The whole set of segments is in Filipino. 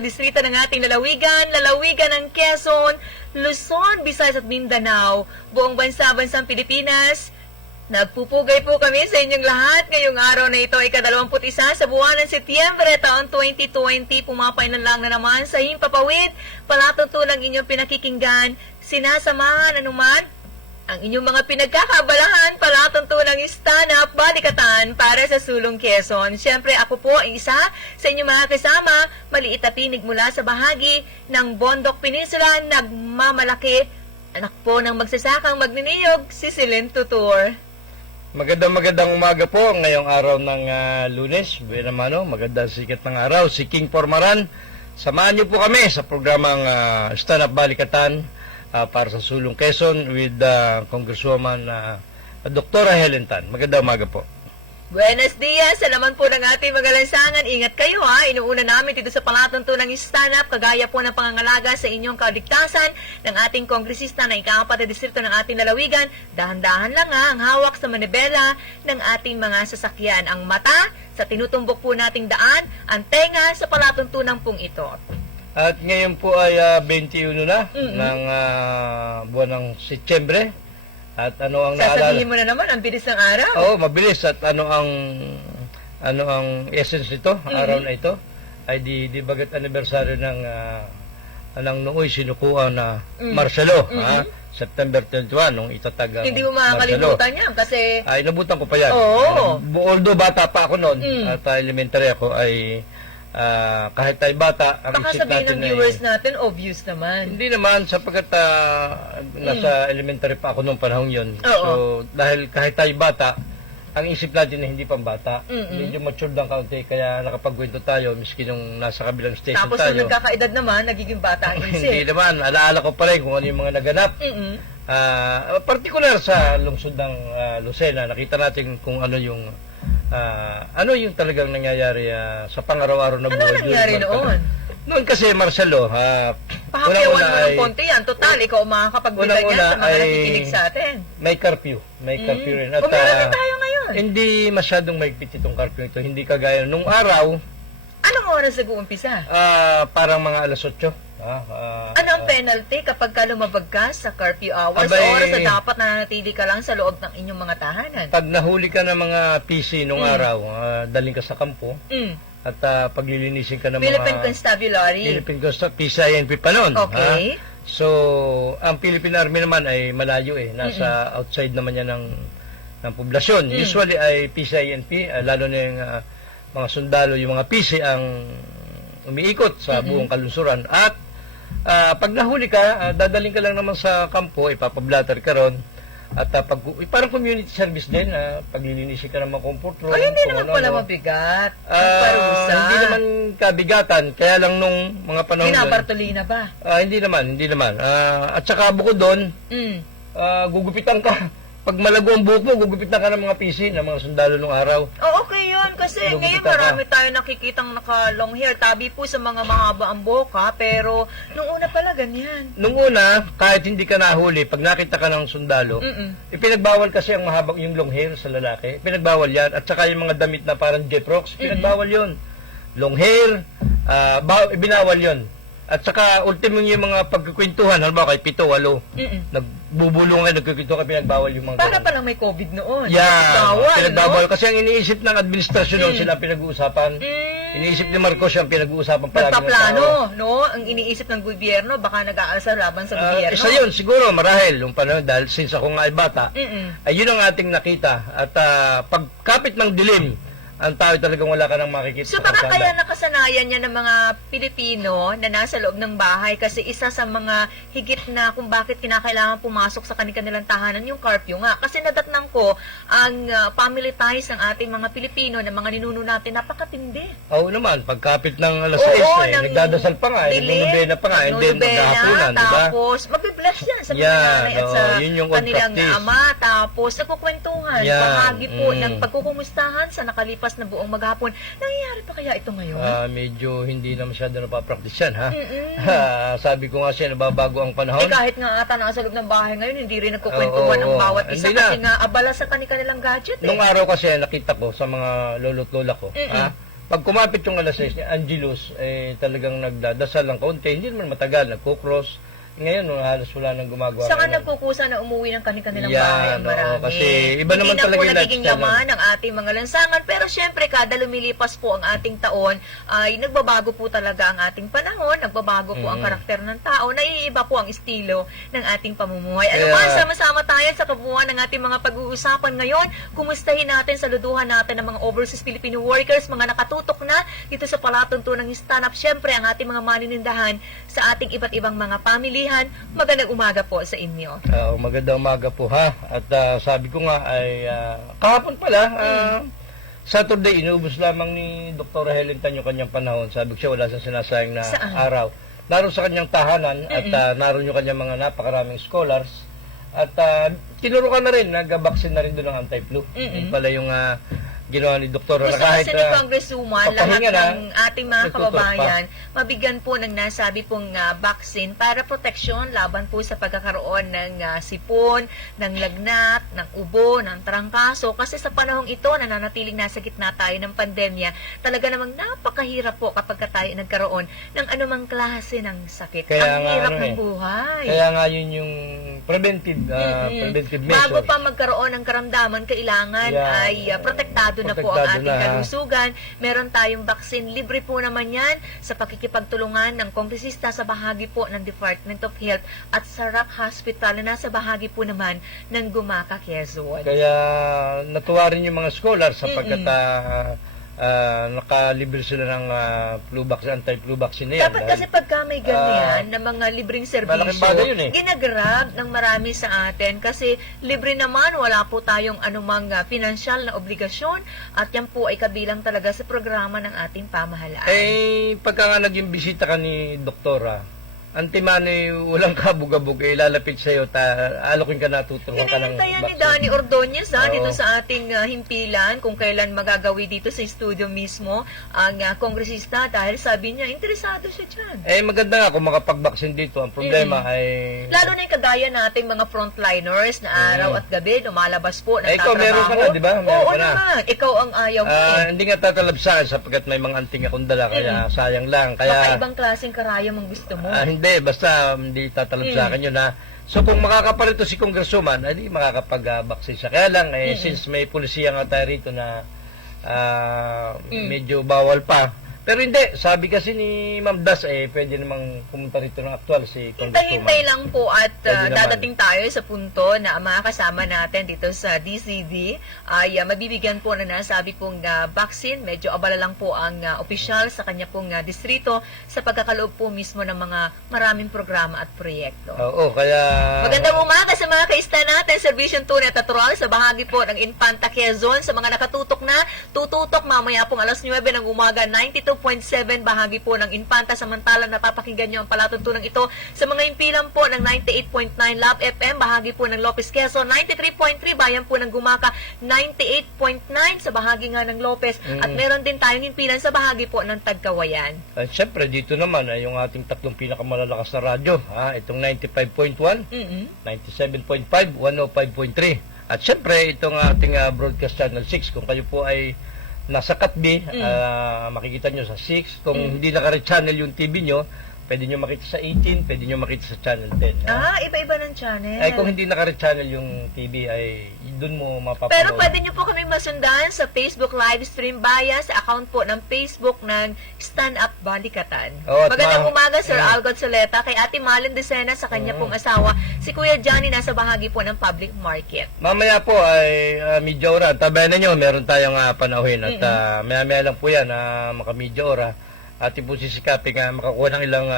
sa distrito ng ating lalawigan ng Quezon, Luzon, Visayas at Mindanao, buong bansang Pilipinas. Nagpupugay po kami sa inyong lahat ngayong araw na ito ay ika-21 sa buwan ng Setyembre taon 2020. Pumapainan lang na naman sa himpapawid, palatuntulang inyong pinakikinggan, sinasamahan anuman ang inyong mga pinagkakabalahan, palatuntulang stand-up balikatan para sa Sulong Quezon. Siyempre ako po ang isa sa inyong mga kasama, maliit na pinig mula sa bahagi ng Bondok Peninsula, nagmamalaki, anak po ng magsasakang magniniyog, si Silen Tutor. Magandang umaga po ngayong araw ng Lunes. Buwan naman, magandang sikat ng araw. Si King Pormaran, samahan niyo po kami sa programang Stand Up Balikatan para sa Sulong Quezon with Congresswoman Dr. Helen Tan. Magandang umaga po. Buenos dias! Sa naman po ng ating mga lansangan, ingat kayo ha. Inuuna namin dito sa palatuntunang stand-up, kagaya po ng pangangalaga sa inyong kaligtasan ng ating kongresista na ika-4 na distrito ng ating lalawigan. Dahan-dahan lang ha, ang hawak sa manibela ng ating mga sasakyan. Ang mata sa tinutumbok po nating daan, ang tenga sa palatuntunan pong ito. At ngayon po ay 21 na ng buwan ng Setyembre. At ano ang sasabihin mo na naman, ang bilis ng araw. Oo, mabilis. At ano ang essence nito, araw na ito, ay di bagat anniversary ng nooy sinukuan na Marcelo, September 21, nung itatag ang hindi mo makakalimutan yan kasi... Ay, nabutan ko pa yan. Oo. Although bata pa ako noon, at elementary ako, ay kahit tayo bata, ang baka isip sabihin natin ng viewers natin, obvious naman. Hindi naman, sapagkat nasa elementary pa ako noong panahon yun. Oo. So, dahil kahit tayo bata, ang isip natin na hindi pang bata. Medyo matured ng kaunti, kaya nakapagkwento tayo, miski nung nasa kabilang station tapos tayo. nung nagkakaedad naman, nagiging bata ang isip. Hindi naman, alaala ko pa rin kung ano yung mga naganap. Particular sa lungsod ng Lucena, nakita natin kung ano yung talagang nangyayari sa pang-araw-araw na buhay. Ano nangyari noon? Noon kasi, Marcelo, pahapyawan mo ng konti yan. Total, ikaw makakapagbigay niya sa mga nakikinig sa atin. May curfew. May curfew rin. At, meron tayo ngayon. Hindi masyadong maigpit itong curfew ito. Hindi kagaya nung araw. Anong oras nag-uumpisa? Parang mga alas 8. Ano ang penalty kapag ka lumabag ka sa curfew hours? Abay, Oras na dapat nananatili ka lang sa loob ng inyong mga tahanan? Pag nahuli ka ng mga PC nung araw, daling ka sa kampo, at paglilinisin ka ng Philippine mga... Constabulary? Philippine Constabulary, PCINP pa nun. Okay. So, ang Philippine Army naman ay malayo nasa outside naman yan ng poblasyon. Usually ay PCINP, lalo na yung mga sundalo, yung mga PC ang umiikot sa buong kalunsuran. At pag nahuli ka, dadaling ka lang naman sa kampo, ipapablatter ka ron. At parang community service din, paglilinisin ka ng mga comfort room. Ay, hindi naman pala mabigat. Parusa. Hindi naman kabigatan, kaya lang nung mga panahon Binabartolina ba? Hindi naman. At saka bukod doon, gugupitan ka. Pag malago ang buhok mo, gugupitan ka ng mga PC, ng mga sundalo nung araw. Oh, okay yun. Kasi ngayon marami tayo nakikitang naka-long hair. Tabi po sa mga mahaba ang buhok ha. Pero nung una pala ganyan. Nung una, kahit hindi ka nahuli, pag nakita ka ng sundalo, ipinagbawal kasi ang mahabang yung long hair sa lalaki. Pinagbawal yan. At saka yung mga damit na parang Jet Rocks, pinagbawal yun. Long hair, binawal yun. At saka, ultimo yung mga pagkukwentuhan, halimbawa kay 7, 8, nagbubulungan, nagkukwentuhan, pinagbawal yung mga para palang may COVID noon. Yeah, Bawal, pinagbawal. no? Kasi ang iniisip ng administrasyon noon sila pinag-uusapan. Iniisip ni Marcos yung pinag-uusapan palagi ng tao. Nagpaplano, no? Ang iniisip ng gobyerno, baka nag-aalsa laban sa gobyerno. Isa yun, siguro, marahil, yung panahon, dahil since ako nga ay bata, ay yun ang ating nakita. At pagkapit ng dilim, ang tao talagang wala ka nang makikita So sa baka kalsada. kaya nakasanayan niya ng mga Pilipino na nasa loob ng bahay kasi isa sa mga higit na kung bakit kinakailangan pumasok sa kanilang tahanan yung curfew nga. Kasi nadatnang ko ang family ties ng ating mga Pilipino na mga ninuno natin napakatindi. Oo naman, pagkapit ng alas 6, nagdadasal pa nga, nagdudubena pa nga, and then maghahapunan, diba? Tapos magbibless yan sa mga nanay at sa kanilang ama. Tapos nagkukwentuhan, bahagi po ng pagkukumustahan sa nakalipas na buong maghapon. Nangyayari pa kaya ito ngayon? Medyo hindi na masyado napapractice yan, ha? Sabi ko nga siya, nababago ang panahon. Kahit nga ata nasa loob ng bahay ngayon, hindi rin nagkukwentuhan ang bawat isa kasi nga abala sa kanilang gadget. Nung araw kasi nakita ko sa mga lolo't lola ko, Pag kumapit yung alas 6 ni Angelus, talagang nagdadasal ng kaunti, hindi naman matagal, nagkukross. Ngayon, halos wala nang gumagawa. Saka ngayon. nagkukusa na umuwi ng kanilang Yan, bahay ang oo, marami. kasi iba naman Hindi talaga na yung po nagiging lifestyle laman ng ating mga lansangan. Pero syempre, kada lumilipas po ang ating taon, ay nagbabago po talaga ang ating panahon, nagbabago po ang karakter ng tao, naiiba po ang estilo ng ating pamumuhay. Ano ba, sama-sama tayo sa kabuuan ng ating mga pag-uusapan ngayon. Kumustahin natin, saluduhan natin ang mga overseas Filipino workers, mga nakatutok na dito sa palatuntunang stand-up. Syempre, ang ating mga maninindahan sa ating iba't ibang mga pamilihan. Magandang umaga po sa inyo. Magandang umaga po ha. At sabi ko nga ay kahapon pala, Saturday, inubos lamang ni Dr. Helen Tan yung kanyang panahon. Sabi ko siya, wala siyang sinasayang na Saan? araw. Naroon sa kanyang tahanan at naroon yung kanyang mga napakaraming scholars. At tinurukan na rin, nag-vaccine na rin doon ng anti-flu. Yun pala yung ginawa ni Dr. Gusto kasi ni Congresswoman, lahat ng ating mga nagtutur kababayan, mabigyan po ng nasabi pong vaccine para proteksyon laban po sa pagkakaroon ng sipon, ng lagnat, ng ubo, ng trangkaso. Kasi sa panahong ito, nananatiling nasa gitna tayo ng pandemya, talaga namang napakahirap po kapag tayo nagkaroon ng anumang klase ng sakit. Kaya ang nga, hirap ng buhay. Kaya nga yun yung preventive measure. Bago pa magkaroon ng karamdaman, kailangan ay protektado na po ang Protektado ating na. kalusugan. Meron tayong vaccine. Libre po naman yan sa pakikipagtulungan ng kongresista sa bahagi po ng Department of Health at sa Rock Hospital na nasa bahagi po naman ng Gumaca, Quezon. Kaya natuwa rin yung mga scholars sapagkat nakalibre sila ng flu vaccine, anti-flu vaccine na yan. Dapat kasi pagka may ganyan na mga libreng malaking serbisyo, bagay yun ginagrab ng marami sa atin kasi libre naman, wala po tayong anumang pinansyal na obligasyon at yan po ay kabilang talaga sa programa ng ating pamahalaan. Pagka nga naging bisita ka ni Doktora, antimani, walang kabog-abog, lalapit sa'yo, alokin ka na, tuturuan ka ng Ininantayan ni vaccine. Danny Ordonez Oo. dito sa ating himpilan kung kailan magagawi dito sa studio mismo ang kongresista dahil sabi niya, interesado siya dyan. Maganda nga kung makapag-vaccine dito. Ang problema ay... Lalo na yung kagaya nating mga frontliners na araw at gabi, lumalabas po, ikaw, nagtatrabaho. meron ka na, di ba? Meron Oo ka na. naman. Ikaw ang ayaw mo. hindi nga tatalab sa akin sapagkat may mga anting akong dala, kaya sayang lang. Baka Kaya, ibang klaseng karayom ang gusto mo. hindi, basta hindi tatalab sa akin yun ha. So kung makakaparito si Congresswoman, hindi makakapag-vaccine siya. Kaya lang, since may polisiya nga tayo rito na medyo bawal pa. Pero hindi, sabi kasi ni Ma'am Das, pwede namang pumunta rito ng aktual si Congresswoman. Hintay-hintay lang po at Pwede naman. dadating tayo sa punto na ang mga kasama natin dito sa DCD ay mabibigyan po na nasabi pong vaccine. Medyo abala lang po ang opisyal sa kanya pong distrito sa pagkakaloob po mismo ng mga maraming programa at proyekto. Oo, kaya... Magandang umaga sa mga kaista natin, Servisyon Tunay at Natural sa bahagi po ng Infanta Quezon. Sa mga nakatutok na, tututok mamaya pong alas 9 ng umaga, 92.7 bahagi po ng Infanta. Samantalang napapakinggan nyo ang palatuntunan ito sa mga impilan po ng 98.9 Lab FM, bahagi po ng Lopez Quezon, 93.3 bayan po ng Gumaca, 98.9 sa bahagi nga ng Lopez, at meron din tayong impilan sa bahagi po ng Tagkawayan. At syempre, dito naman ay yung ating tatlong pinakamalalakas na radyo. Itong 95.1, 97.5, 105.3. At syempre, itong ating broadcast channel 6. Kung kayo po ay nasa Katbi, makikita nyo sa 6. Kung hindi naka-channel yung TV nyo, pwede nyo makita sa 18, pwede nyo makita sa channel 10. Iba-iba ng channel. Kung hindi naka-channel yung TV, ay doon mo mapapanood. Pero pwede nyo po kami masundan sa Facebook live stream via sa account po ng Facebook ng Stand Up Balikatan. Magandang umaga, Sir Algot Soleta, kay Ate Malin Decena sa kanya pong asawa, si Kuya Johnny nasa bahagi po ng public market. Mamaya po ay media ora. Tabayan nyo, meron tayong panauhin at maya-maya lang po yan, mga media ora. Ating po sisikapin makakuha ng ilang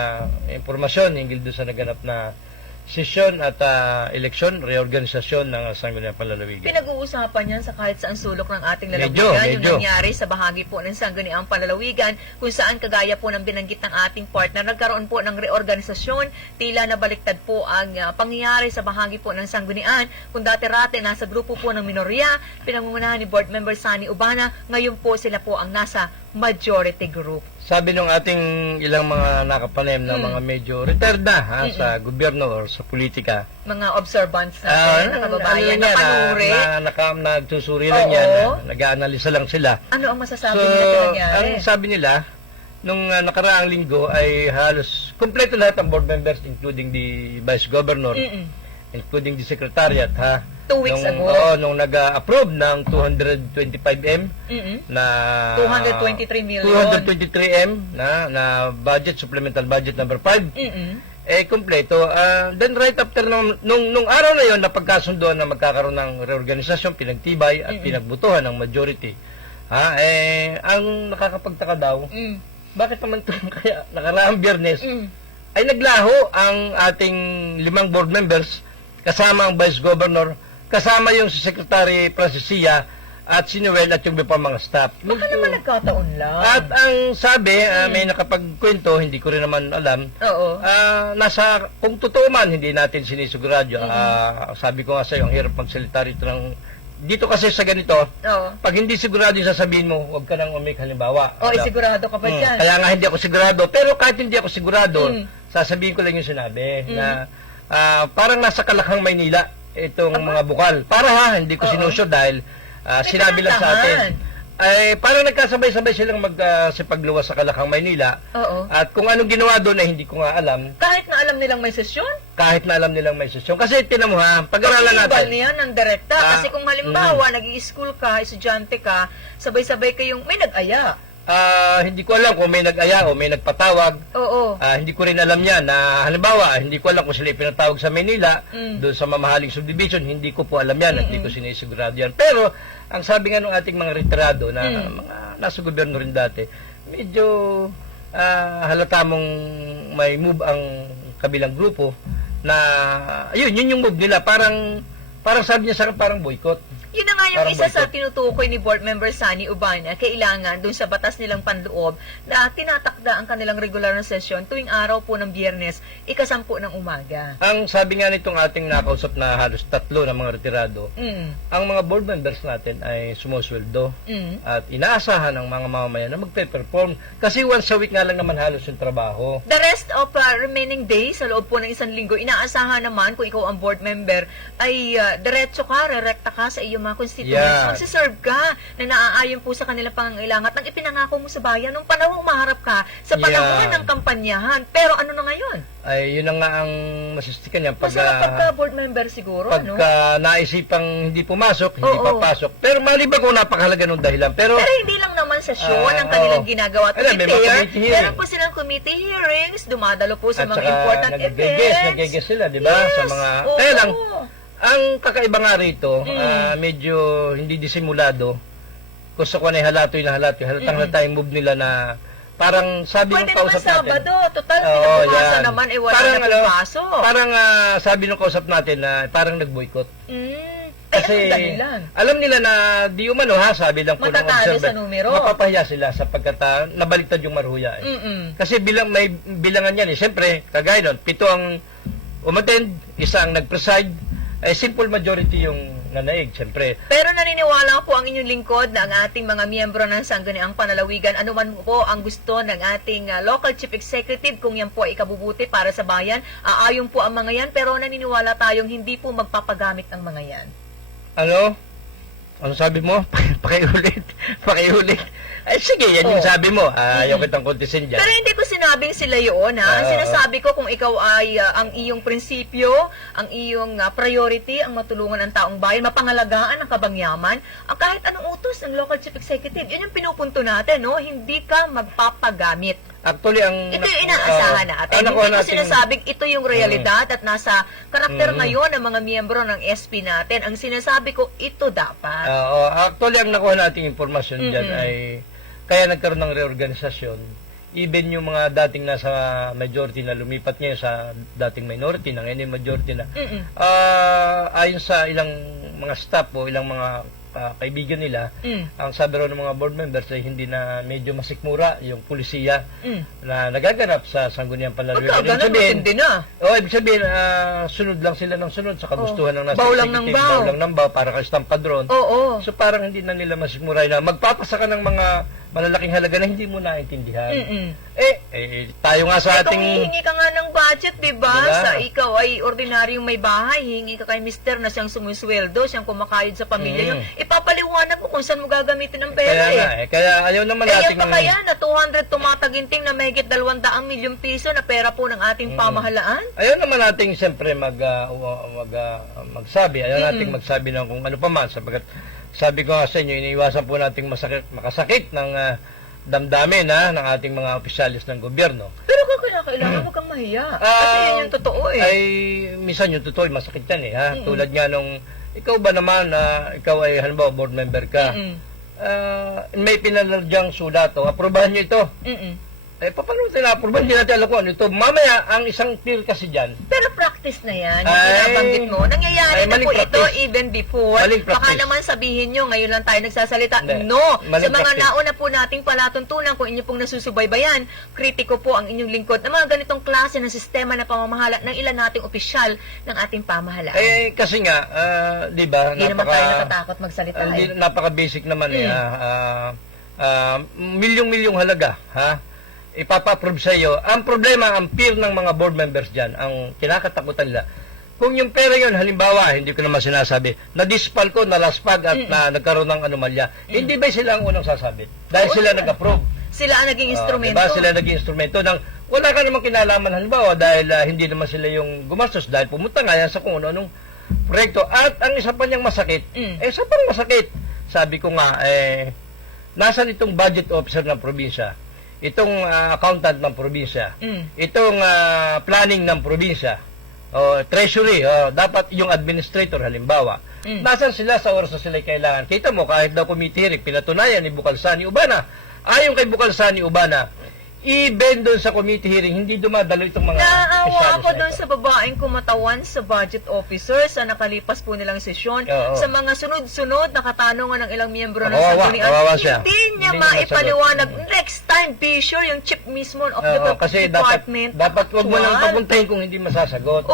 impormasyon hinggil doon sa naganap na sesyon at eleksyon, reorganisasyon ng Sangguniang Panlalawigan. Pinag-uusapan yan sa kahit saan sulok ng ating lalawigan, yung nangyari sa bahagi po ng Sangguniang Panlalawigan, kung saan kagaya po ng binanggit ng ating partner, nagkaroon po ng reorganisasyon, tila nabaliktad po ang pangyayari sa bahagi po ng Sanggunian. Kung dati-rate nasa grupo po ng minorya, pinangungunahan ni Board Member Sani Ubana, ngayon po sila po ang nasa majority group. sabi ng ating ilang mga nakapanem na mga medyo retired na sa gobyerno or sa politika. Mga observants natin, na kababayan, na panuri. Nagsusuri lang yan, nag-aanalisa lang sila. Ano ang masasabi nila ito nangyari? Ang sabi nila, nung nakaraang linggo ay halos kompleto lahat ng board members, including the vice governor, including the secretariat, 2 weeks ago. Nung nag-approve ng 225M na 223 million. 223M na budget, supplemental budget number 5. Kompleto. Then right after nung araw na yon, napagkasundoan na magkakaroon ng reorganisasyon, pinagtibay at pinagbutuhan ng majority. Ang nakakapagtaka daw, bakit naman ito kaya nakaraang Biyernes ay naglaho ang ating 5 board members kasama ang vice governor, kasama yung si Secretary Francesilla at si Noel at yung iba pang mga staff. Baka naman nagkataon lang. At ang sabi, may nakapagkwento, hindi ko rin naman alam, kung totoo man, hindi natin sinisigurado. Sabi ko nga sa'yo, ang hirap magsalita rito dito kasi sa ganito, pag hindi sigurado yung sasabihin mo, huwag ka nang umik halimbawa. Sigurado ka pa dyan. Kaya nga hindi ako sigurado. Pero kahit hindi ako sigurado, sasabihin ko lang yung sinabi na parang nasa Kalakhang, Maynila itong mga bukal. Para hindi ko sinusyo dahil sinabi lang sa atin. Ay parang nagkasabay-sabay silang magsipagluwas sa Kalakhang, Maynila. At kung anong ginawa doon ay hindi ko nga alam. Kahit na alam nilang may sesyon? Kahit na alam nilang may sesyon. Kasi tinan mo pag-aralan natin. Pag-ibal niya ng direkta. Kasi kung halimbawa, nag-i-school ka, estudyante ka, sabay-sabay kayong may nag-aya. Hindi ko alam kung may nag-aya o may nagpatawag. Hindi ko rin alam yan. Halimbawa, hindi ko alam kung sila pinatawag sa Manila, doon sa mamahaling subdivision, hindi ko po alam yan at hindi ko sinisigurado yan. Pero, ang sabi nga ng ating mga retirado na mga nasa gobyerno rin dati, medyo halata mong may move ang kabilang grupo na, yun yung move nila. Parang sabi niya sa akin, parang boycott. Yun na nga yung isa sa tinutukoy ni Board Member Sunny Ubana, kailangan dun sa batas nilang panloob na tinatakda ang kanilang regular na sesyon tuwing araw po ng Biyernes, 10:00 ng umaga. Ang sabi nga nitong ating nakausap na halos 3 na mga retirado, ang mga board members natin ay sumusweldo at inaasahan ng mga mamamayan na magpe-perform kasi once a week nga lang naman halos yung trabaho. The rest of remaining days sa loob po ng 1 linggo, inaasahan naman kung ikaw ang board member ay diretso ka, rerekta ka sa iyong mga constituents. Magsiserve ka na naaayon po sa kanilang pangangailangan at ang ipinangako mo sa bayan nung panahon umaharap ka sa panahon ng kampanyahan. Pero ano na ngayon? Ay, yun na nga ang masistikan niya. Masarap pagka board member siguro, pagka naisipang hindi pumasok, hindi papasok. Pero maliban kung napakahalaga ng dahilan. Pero hindi lang naman sesyon ang kanilang ginagawa. Meron po silang committee hearings, dumadalo po sa mga important events. Nag-guest sila, di ba? Sa mga, kaya lang, ang kakaiba nga rito, medyo hindi disimulado. Gusto ko na halatang yung move nila na parang sabi ng kausap natin. Pwede naman Sabado, total, pinagpapasa naman, wala na pipasok. Parang sabi ng kausap natin na parang nag-boycott. Kasi alam nila na di umano sabi lang po ng observer, sa numero. Mapapahiya sila sapagkat nabaliktad yung Marhuya. Kasi may bilangan yan. Siyempre, kagaya nun, 7 ang umattend, 1 ang nag-preside, simple majority yung nanaig, siyempre. Pero naniniwala po ang inyong lingkod na ang ating mga miyembro ng Sangguniang Panlalawigan, ano man po ang gusto ng ating local chief executive, kung yan po ay ikabubuti para sa bayan, aayon po ang mga yan, pero naniniwala tayong hindi po magpapagamit ang mga yan. Ano? Ano sabi mo? Pakiulit. Ay, sige, yan yung sabi mo. Ayaw kitang kontisin dyan. Pero hindi ko sinabing sila yun, Ang sinasabi ko, kung ikaw ay ang iyong prinsipyo, ang iyong priority, ang matulungan ng taong bayan, mapangalagaan ang kabangyaman, kahit anong utos ng local chief executive, yun yung pinupunto natin, no? Hindi ka magpapagamit. Actually, ito yung inaasahan natin. Hindi ko sinasabing ito yung realidad at nasa karakter ngayon ng mga miyembro ng SP natin. Ang sinasabi ko, ito dapat. Actually, ang nakuha nating impormasyon dyan ay kaya nagkaroon ng reorganisasyon. Even yung mga dating nasa majority na lumipat ngayon sa dating minority na ngayon yung majority na. Ayon sa ilang mga staff o ilang mga kaibigan nila, ang sabi raw ng mga board members ay hindi na medyo masikmura yung pulisiya na nagaganap sa Sangguniang Panlalawigan. Ibig sabihin, sunod lang sila ng sunod sa kagustuhan ng nasa executive. Baw lang ng baw para ka istampadron. So parang hindi na nila masikmura na magpapasa ka ng mga malalaking halaga na hindi mo naintindihan. Mm-mm. Tayo nga sa Kung ating... hihingi ka nga ng budget, di ba? Diba? Sa ikaw ay ordinaryong may bahay, hihingi ka kay mister na siyang sumusweldo, siyang kumakayod sa pamilya niyo, ipapaliwanag mo kung saan mo gagamitin ang pera Kaya nga, kaya ayaw naman Kaya nating... pa kaya na 200 tumataginting na mahigit 200 milyong piso na pera po ng ating pamahalaan? Ayaw naman nating siyempre magsabi. Ayaw nating magsabi ng kung ano pa man. Sapagkat sabi ko nga sa inyo, iniiwasan po nating makasakit ng damdamin ng ating mga opisyalis ng gobyerno. Pero kung kailangan huwag kang mahiya. Kasi yan yung totoo Ay, minsan yung totoo, masakit yan Tulad nga nung, ikaw ba naman, ikaw ay halimbawa board member ka, may pinaladyang sulat, aprobahan nyo ito. Paano natin na-approval? Hindi natin alam kung ano ito. Mamaya, ang isang tier kasi dyan. Pero practice na yan. Yung binabanggit mo. Nangyayari na po ito even before. Baka naman sabihin nyo, ngayon lang tayo nagsasalita. No! Sa mga nauna po nating palatuntunan, kung inyo pong nasusubaybayan, kritiko po ang inyong lingkod ng mga ganitong klase ng sistema na pamamahala ng ilan nating opisyal ng ating pamahalaan. Kasi nga, di ba? Hindi naman tayo natatakot magsalita. Napaka-basic naman milyong-milyong halaga, ipapa-approve sa iyo. Ang problema, ang fear ng mga board members dyan, ang kinakatakutan nila, kung yung pera yun, halimbawa, hindi ko naman sinasabi, na-dispal ko, nalaspag at nagkaroon ng anomalya, hindi ba sila ang unang sasabit? Dahil sila nag-approve. Sila ang naging instrumento. Diba? Sila naging instrumento ng wala ka namang kinalaman, halimbawa, dahil hindi naman sila yung gumastos, dahil pumunta nga yan sa kung ano-anong proyekto. At ang isa pa niyang masakit, isa pang masakit, sabi ko nga, nasan itong budget officer ng probinsya? Itong accountant ng probinsya, itong planning ng probinsya, treasury, dapat yung administrator halimbawa, nasan sila sa oras na sila kailangan? Kita mo, kahit daw committee hearing, pinatunayan ni Bukalsani Ubana, ayon kay Bukalsani Ubana, even doon sa committee hearing, hindi dumadalo itong mga Naawa ako doon sa babaeng kumatawan sa budget officer sa nakalipas po nilang sesyon. Sa mga sunod-sunod na katanungan ng ilang miyembro ng sanggunian. Hindi niya maipaliwanag. Next time, be sure yung chief mismo of the department. Dapat wag mo lang papuntahin kung hindi masasagot.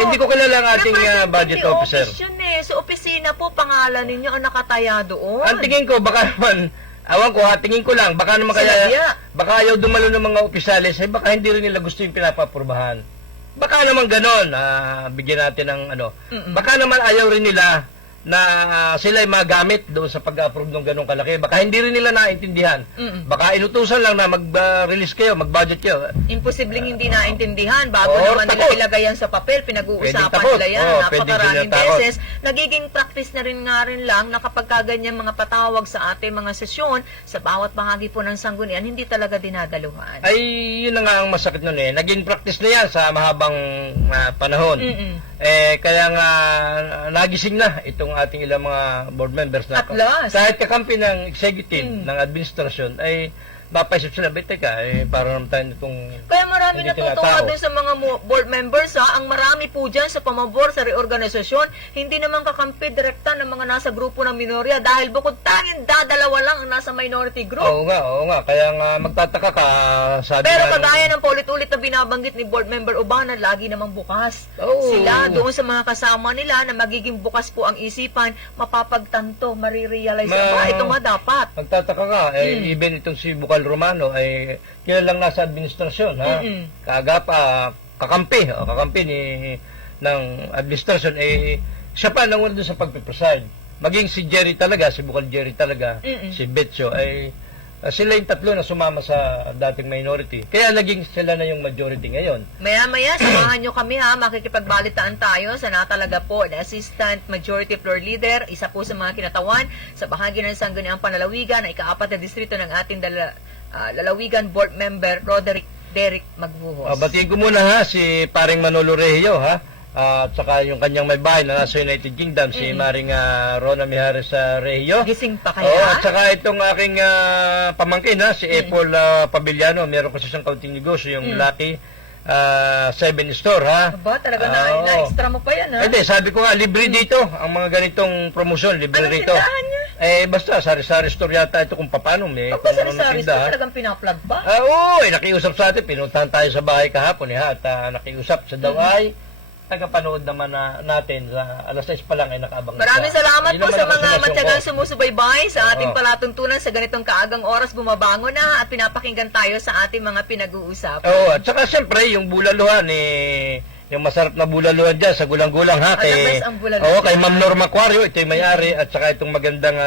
Hindi ko kilala ang ating budget officer. Sa opisina po, pangalan ninyo ang nakataya doon. Ang tingin ko, baka naman, awan ko tingin ko lang, baka naman baka ayaw dumalo ng mga opisyalis, baka hindi rin nila gusto yung pinapapurbahan. Baka naman ganon, bigyan natin ng baka naman ayaw rin nila na sila ay magamit doon sa pag-approve ng ganong kalaki. Baka hindi rin nila naintindihan. Baka inutusan lang na mag-release kayo, mag-budget kayo. Imposibleng hindi naintindihan. Bago naman nila ilagay yan sa papel, pinag-uusapan nila yan. Napakaraming beses. Nagiging practice na rin lang na kapag kaganyan mga patawag sa ating mga sesyon, sa bawat bahagi po ng sanggunian, hindi talaga dinadaluhan. Ay, yun na nga ang masakit nun Naging practice na yan sa mahabang panahon. Kaya nga, nagising na itong ating ilang mga board members na kahit kakampi ng executive, ng administrasyon, ay mapaisip sila, teka, para naman tayo itong... Kaya marami natutuwa doon sa mga board members, Ang marami po dyan sa pamabor sa reorganisasyon, hindi naman kakampi direkta ng mga nasa grupo ng minorya dahil bukod tanging dadalawa lang ang nasa minority group. Oo nga. Kaya nga magtataka ka, sabi pero kagaya ng paulit-ulit na binabanggit ni board member Ubana, lagi namang bukas. Sila doon sa mga kasama nila na magiging bukas po ang isipan, mapapagtanto, marirealize ito nga dapat. Magtataka ka, even itong si Bukal Romano ay kilalang nasa administrasyon, Kaga pa kakampi ng administrasyon siya pa nangunan doon sa pagpipreside. Maging si Jerry talaga, si Bukal Jerry talaga, si Betcho ay sila yung tatlo na sumama sa dating minority. Kaya naging sila na yung majority ngayon. Maya-maya, samahan nyo kami makikipagbalitaan tayo sa natalaga po na Assistant Majority Floor Leader, isa po sa mga kinatawan sa bahagi ng Sangguniang Panlalawigan na ika-4 na distrito ng ating Lalawigan Board Member, Roderick Derek Magbuhos. Batiin ko muna si paring Manolo Rehio at saka yung kanyang may bahay na nasa United Kingdom, si Maring Rona Mijares Rehio. Gising pa kaya? At saka itong aking pamangkin si Apple Pabiliano, meron kasi siyang kaunting negosyo, yung Lucky 7 store Talaga na-extra mo pa yan Hindi, sabi ko nga, libre dito. Ang mga ganitong promosyon, libre rito. Basta, sari-sari store yata ito kung paano. Pag sari-sari store, talagang pinaplug ba? Oo, nakiusap sa atin. Pinuntahan tayo sa bahay kahapon at nakiusap sa daw ay tagapanood naman natin sa alas 6 pa lang ay nakaabang na Maraming siya. salamat Yun po naman sa ang mga konsolasyon matagal ko. sumusubaybay sa ating Oo. palatuntunan sa ganitong kaagang oras bumabangon na at pinapakinggan tayo sa ating mga pinag-uusapan. Oo, at saka siyempre, yung bulaluhan, yung masarap na bulaluhan dyan sa gulang-gulang ha. Ah, the best ang bulaluhan. Oo, kay Ma'am Norma Aquario, ito yung may-ari, at saka itong magandang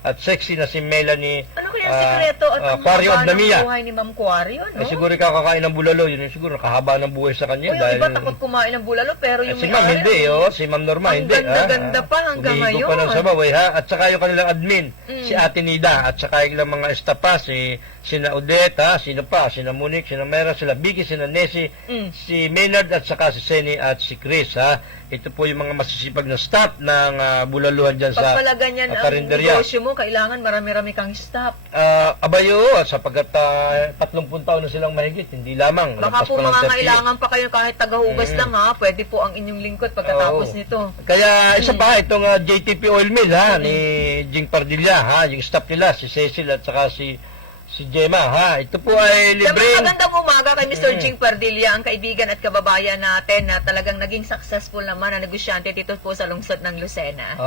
at sexy na si Melanie Ano kaya ang sikreto at ang Aquario of haba ng Namia. buhay ni Ma'am Quario, no? Siguro kakakain ng bulalo, yun yung siguro nakahaba ng buhay sa kanya. O yung iba takot kumain ng bulalo, pero yung si Ma'am hindi, si Ma'am Norma ang hindi. ganda-ganda pa hanggang Umiigo ngayon. pa ng sabaw, ha? At saka yung kanilang admin, si Ate Nida, at saka yung ilang mga staff pa, sina Odette, sino pa, sina Monique, sina Mera, sila Vicky, sina Nessie, si Maynard, at saka si Senny at si Chris, ha? Ito po yung mga masisipag na staff ng bulaluhan dyan sa Pag pala ganyan ang karinderya. negosyo mo, kailangan marami-rami kang staff. Abayo, sapagkat 30 taon na silang mahigit, hindi lamang. Baka lampas po pa ng 30. mangangailangan pa kayo kahit tagahugas lang ha. Pwede po ang inyong lingkod pagkatapos Oo. nito. Kaya isa pa itong JTP Oil Mill ha ni Jing Pardilla ha, yung staff nila si Cecil at saka si Gemma ha. Ito po ay Sa mga libreng magandang umaga kay Mr. Jing Pardilla, ang kaibigan at kababayan natin na talagang naging successful naman na negosyante dito po sa lungsod ng Lucena.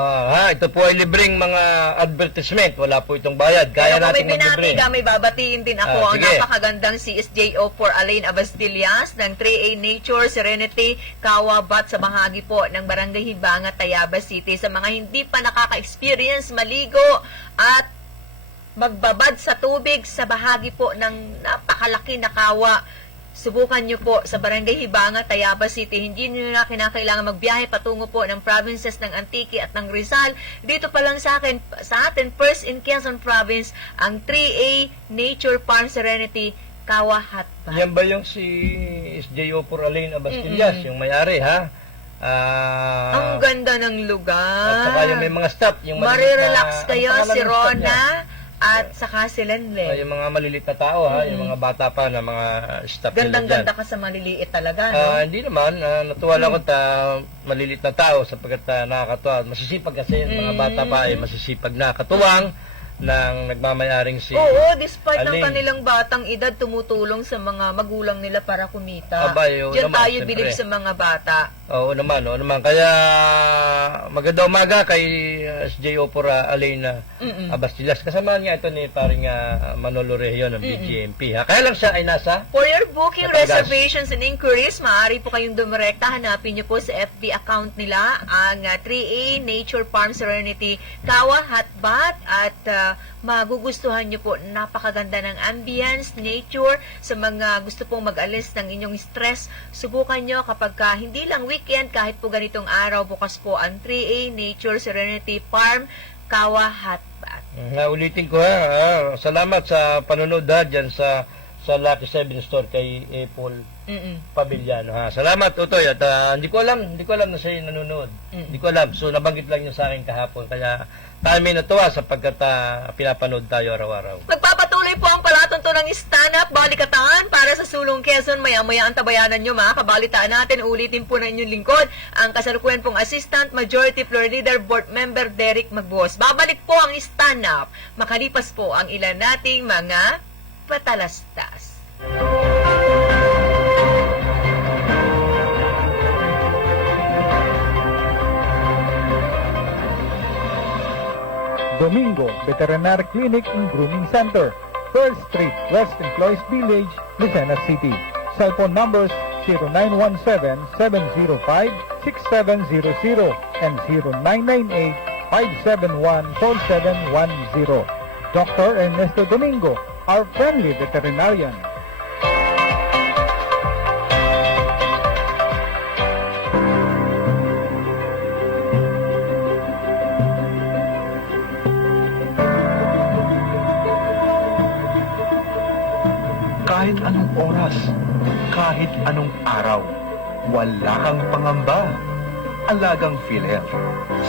ito po ay libreng mga advertisement, wala po itong bayad. Kaya Pero kung may natin maglibre. binati ka, may babatiin din ako ang sige. napakagandang CSJO for Alain Abastillas ng 3A Nature Serenity Kawabat sa bahagi po ng Barangay Hibanga, Tayabas City. Sa mga hindi pa nakaka-experience maligo at magbabad sa tubig sa bahagi po ng napakalaki na kawa, subukan nyo po sa Barangay Hibanga, Tayabas City. Hindi nyo na kinakailangan magbiyahe patungo po ng provinces ng Antique at ng Rizal. Dito pa lang sa atin, first in Quezon Province, ang 3A Nature Farm Serenity Kawa Hatba. Yan ba yung si SJO for Alain Abastillas, yung may-ari ha? Ang ganda ng lugar. At saka yung may mga staff, yung Marirelax kayo, ang si pangalan ng staff niya? Rona at saka si Lenle. Yung mga maliliit na tao ha, yung mga bata pa na mga staff nila dyan. Gandang-ganda ka sa maliliit talaga, no? Hindi naman, natuwa lang ako maliliit na tao sapagkat nakakatuwa. Masisipag kasi yung mga bata pa ay masisipag na katuwang ng nagmamayaring si Oo, despite ng Alain. kanilang batang edad, tumutulong sa mga magulang nila para kumita. Aba, yun Diyan naman, tayo siyempre. bilib sa mga bata. Oo naman. Kaya maganda umaga kay SJO for Alain Abastillas. Kasama niya ito ni paring Manolo Rehio ng BGMP. Ha? Kaya lang siya ay nasa For your booking, Batangas. reservations, and inquiries, maaari po kayong dumirekta. Hanapin niyo po sa FB account nila ang 3A Nature Farm Serenity Kawa Hatbat at magugustuhan niyo po. Napakaganda ng ambience, nature. Sa mga gusto pong mag-alis ng inyong stress, subukan niyo kapag hindi lang weekend, kahit po ganitong araw, bukas po ang 3A Nature Serenity Farm Kawa Hatbat. Ulitin ko salamat sa panonood dyan sa Lucky 7 Store kay Apple Paviliano ha. Salamat Utoy at hindi ko alam na siya nanonood. Hindi ko alam. So nabanggit lang niya sa akin kahapon kaya kami natuwa sapagkat pinapanood tayo araw-araw. Magpapatuloy po ang palatuntunang stand-up balikatan para sa Sulong Quezon. Maya-maya ang tabayanan nyo, mga kabalitaan natin. Ulitin po na inyong lingkod ang kasalukuyan pong Assistant Majority Floor Leader Board Member Derek Magbuhos. Babalik po ang stand-up. Makalipas po ang ilan nating mga patalastas. Domingo Veterinary Clinic and Grooming Center, 3rd Street, West Employees Village, Lucena City. Cell phone numbers 0917-705-6700 and 0998-571-4710. Dr. Ernesto Domingo, our friendly veterinarian. Kahit anong oras, kahit anong araw, wala kang pangamba. Alagang PhilHealth,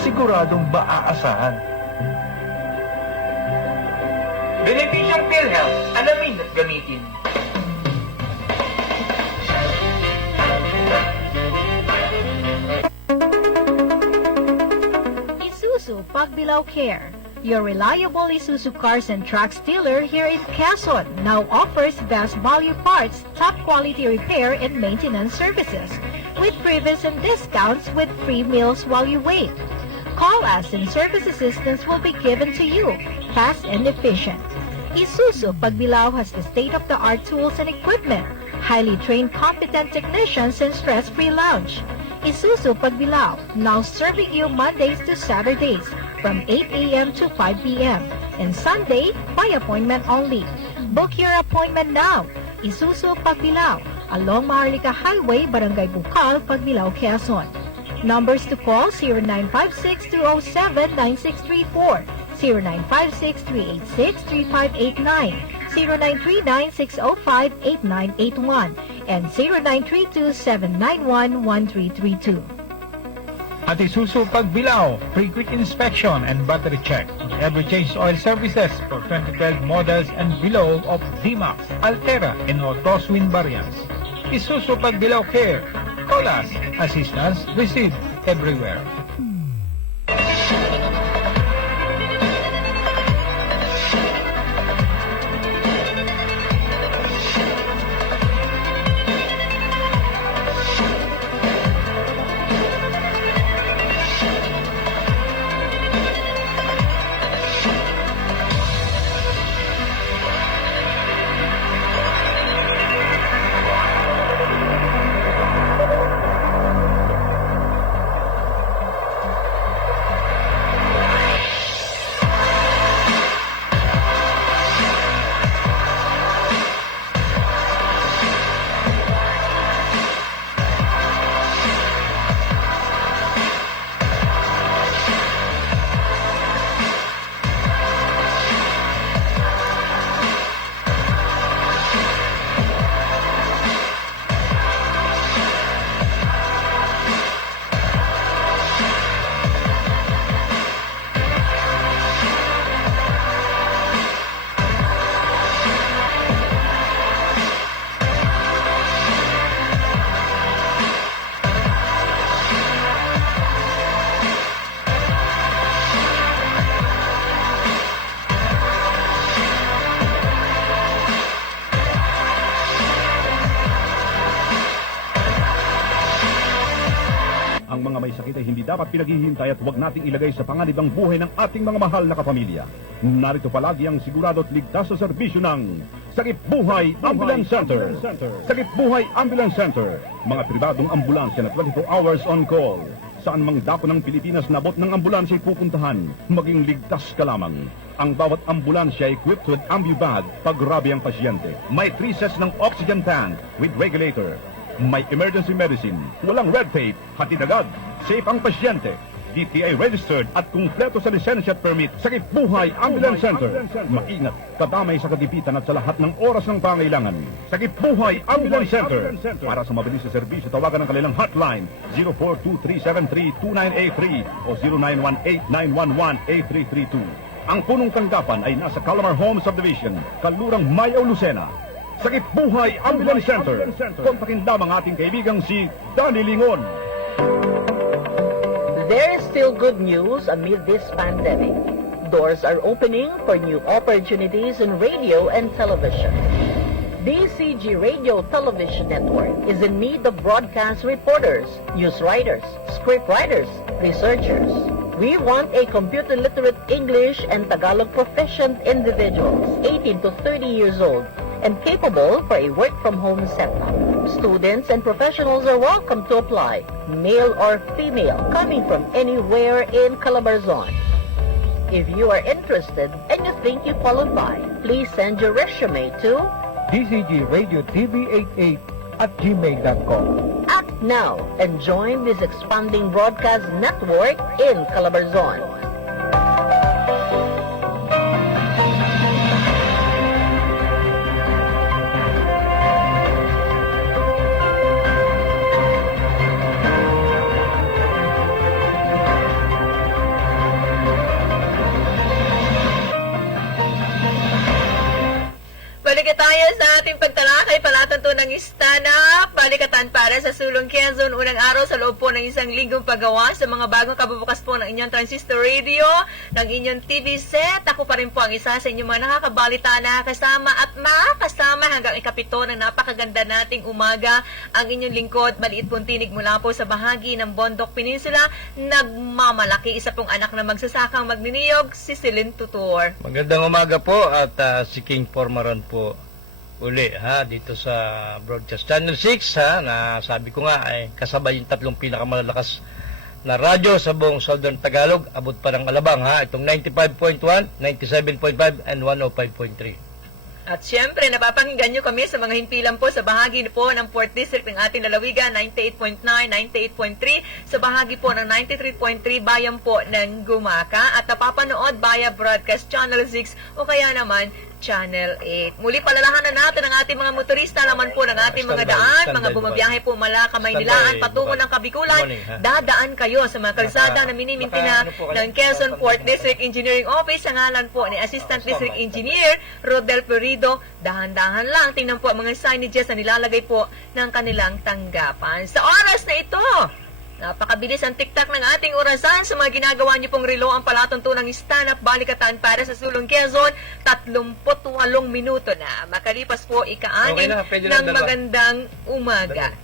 siguradong maaasahan. Benepisyong PhilHealth, alamin at gamitin. Isuzu Pagbilao Care. Your reliable Isuzu cars and trucks dealer here in Quezon now offers best value parts, top quality repair and maintenance services. with freebies and discounts with free meals while you wait. Call us and service assistance will be given to you, fast and efficient. Isuzu Pagbilao has the state-of-the-art tools and equipment, highly trained competent technicians and stress-free lounge. Isuzu Pagbilao, now serving you Mondays to Saturdays from 8 a.m. to 5 p.m. and Sunday by appointment only. Book your appointment now. Isuzu Pagbilao, along Maharlika Highway, Barangay Bukal, Pagbilao, Quezon. Numbers to call 0956-207-9634, 0956-386-3589, 0939-605-8981, and 0932-791-1332. At Isuzu Pagbilao, free quick inspection and battery check on every change oil services for 2012 models and below of D-Max, Altera, and all crosswind variants. Isuzu Pagbilao Care. Call us. Assistance received everywhere. Ang mga may sakit ay hindi dapat pinaghihintay at huwag nating ilagay sa panganib ang buhay ng ating mga mahal na kapamilya. Narito palagi ang sigurado at ligtas sa serbisyo ng Sakip Buhay Ambulance Center. Sakip Buhay Ambulance Center, mga pribadong ambulansya na 24 hours on call. Saan mang dako ng Pilipinas na bot ng ambulansya ay pupuntahan, maging ligtas ka lamang. Ang bawat ambulansya ay equipped with ambubag pag grabe ang pasyente. May 3 sets ng oxygen tank with regulator. May emergency medicine, walang red tape, hatid agad, safe ang pasyente. DTI registered at kumpleto sa lisensya at permit. Sakip Buhay Ambulance Center. Maingat, kadamay sa katipitan at sa lahat ng oras ng pangailangan. Sakip Buhay Ambulance Center. Para sa mabilis na serbisyo, tawagan ang kanilang hotline 0423732983 o 0918-911-8332. Ang punong tanggapan ay nasa Calamar Home Subdivision, Kalurang Mayaw, Lucena. Sakip Buhay Ambulance Center. Kontakin lamang ating kaibigang si Danny Lingon. There is still good news amid this pandemic. Doors are opening for new opportunities in radio and television. DCG Radio Television Network is in need of broadcast reporters, news writers, script writers, researchers. We want a computer literate English and Tagalog proficient individuals, 18 to 30 years old, and capable for a work-from-home setup. Students and professionals are welcome to apply, male or female, coming from anywhere in Calabarzon. If you are interested and you think you qualify, please send your resume to DCG Radio TV88 at gmail.com. Act now and join this expanding broadcast network in Calabarzon. Balik tayo sa ating pagtalakay palatuntunang stand-up. Balikatan para sa Sulong Quezon. Unang araw sa loob po ng isang linggong paggawa sa mga bagong kabubukas po ng inyong transistor radio, ng inyong TV set. Ako pa rin po ang isa sa inyong mga nakakabalita, nakakasama at makakasama hanggang ikapito ng napakaganda nating umaga. Ang inyong lingkod, maliit pong tinig mula po sa bahagi ng Bondok Peninsula. Nagmamalaki, isa pong anak na magsasakang magniniyog, si Celine Tutor. Magandang umaga po at si King Formaran po uli dito sa Broadcast Channel 6 na sabi ko nga ay kasabay yung tatlong pinakamalalakas na radyo sa buong Southern Tagalog, abot pa ng Alabang itong 95.1, 97.5 and 105.3. At syempre, napapakinggan nyo kami sa mga himpilan po sa bahagi po ng 4th District ng ating lalawigan, 98.9, 98.3, sa bahagi po ng 93.3 bayan po ng Gumaka, at napapanood via Broadcast Channel 6 o kaya naman Channel 8. Muli palalahanan natin ang ating mga motorista naman po ng ating mga daan, mga bumabiyahe po mula Kamaynilaan patungo ng Kabikulan. Dadaan kayo sa mga kalsada na minimintina ng Quezon 4th District Engineering Office sa ngalan po ni Assistant District Engineer Rodel Perido. Dahan-dahan lang, tingnan po ang mga signages na nilalagay po ng kanilang tanggapan. Sa oras na ito, napakabilis ang tiktak ng ating orasan sa mga ginagawa niyo pong relo ang palatuntunang stand-up balikatan para sa Sulong Quezon. 38 minuto na. Makalipas po ika-anim ng magandang umaga.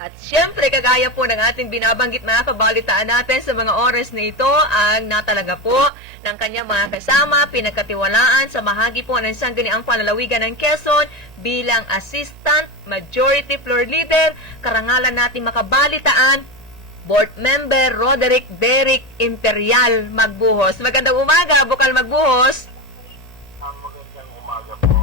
At syempre, kagaya po ng ating binabanggit na kabalitaan natin sa mga oras na ito, ang natalaga po ng kanyang mga kasama, pinagkatiwalaan sa mahagi po ng sangguniang palalawigan ng Quezon bilang Assistant Majority Floor Leader, karangalan natin makabalitaan, Board Member Roderick Derrick Imperial Magbuhos. Magandang umaga, Bukal Magbuhos. Magandang umaga po.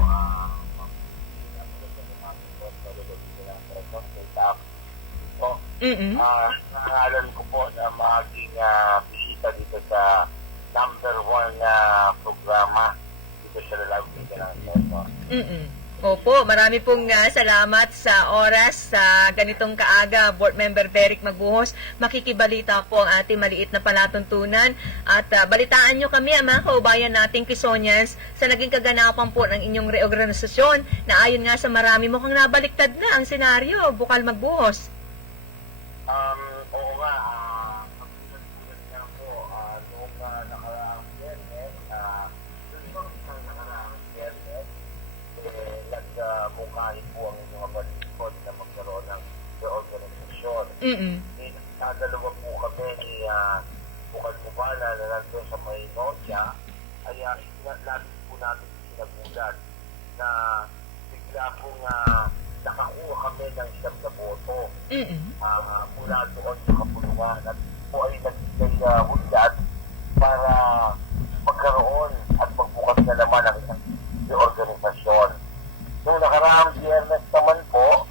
Nangalan ko po na maging bisita dito sa number 1 programa dito sa lalawigan ng Quezon. Opo, marami pong salamat sa oras sa ganitong kaaga, Board Member Derrick Magbuhos. Makikibalita po ang ating maliit na palatuntunan at balitaan nyo kami ang mga kaubayan nating Quezonians sa naging kaganapan po ng inyong reorganisasyon na ayon nga sa marami mukhang nabaliktad na ang senaryo, Bukal Magbuhos. Oo nga, pagkakasulat nga po noong nakaraang Biyernes, nagmungkahin po ang inyong abalingkod na magkaroon ng reorganisasyon. Nagdalawa po kami ni Bukal Cubana na nandun sa Maynootia, ay lagi po namin sinagulat na bigla pong nakakuha kami ng siyam na boto mula doon sa Kapulungan at po ay nagbigay hudyat para magkaroon at magbukas na naman ang isang organisasyon. Nung nakaraang Biyernes naman po,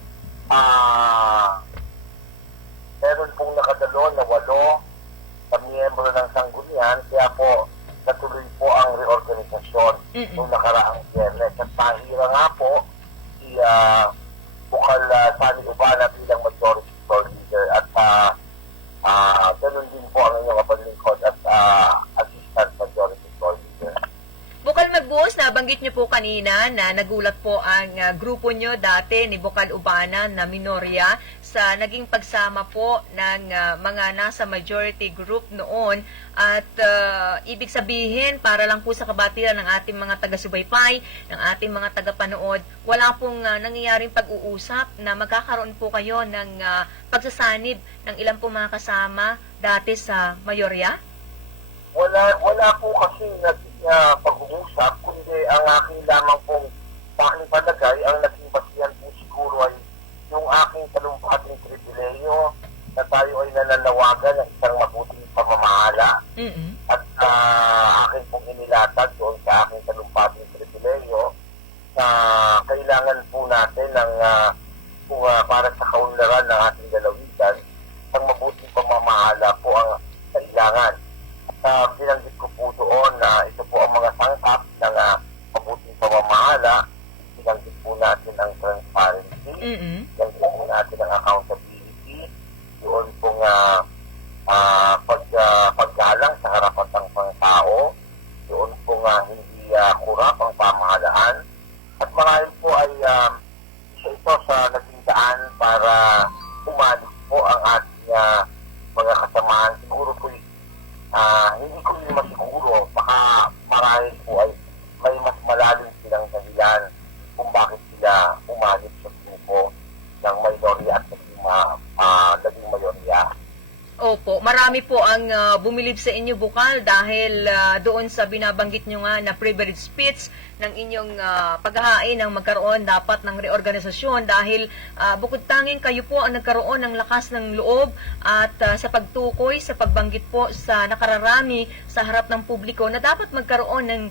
meron pong nakadalo na 8 na miyembro ng sanggunian, kaya po natuloy po ang reorganisasyon nung nakaraang Biyernes. At pahira nga po si Bukal Sani Ubana bilang majority floor leader at ganun din po ang inyong kabalingkod at assistant majority floor leader. Bukal Magbuhos, nabanggit niyo po kanina na nagulat po ang grupo niyo dati ni Bukal Ubana na Minoria sa naging pagsama po ng mga nasa majority group noon at ibig sabihin para lang po sa kabatiran ng ating mga taga-subaybay, ng ating mga taga-panood, wala pong nangyayaring pag-uusap na magkakaroon po kayo ng pagsasanib ng ilang po mga kasama dati sa mayorya? Wala po kasi pag-uusap, kundi ang aking lamang pong aking palagay, ang naging basihan po siguro ay yung aking talumpating pribileyo na tayo ay nananawagan ng isang mabuting pamamahala. At aking pong inilatag doon sa aking talumpating pribileyo na kailangan po natin ng para sa kaunlaran ng ating lalawigan, ang mabuting pamamahala po ang kailangan. Binanggit ko po doon na ito po ang mga sangkap ng mabuting pamamahala. Binanggit po natin ang transparency, binanggit po natin ang accountability, doon pong paggalang sa harapan ng pangtao, doon pong hindi kurap ang pamahalaan, at marahil po ay mga kasamahan. Siguro po, hindi ko rin masiguro, baka marahil po ay may mas malalim silang dahilan kung bakit sila umanip sa grupo ng minorya at naging mayorya. Opo, marami po ang bumilib sa inyo, Bukal, dahil doon sa binabanggit nyo nga na privilege speech ng inyong paghahain ng magkaroon dapat ng reorganisasyon dahil bukod tanging kayo po ang nagkaroon ng lakas ng loob at sa pagtukoy, sa pagbanggit po sa nakararami sa harap ng publiko na dapat magkaroon ng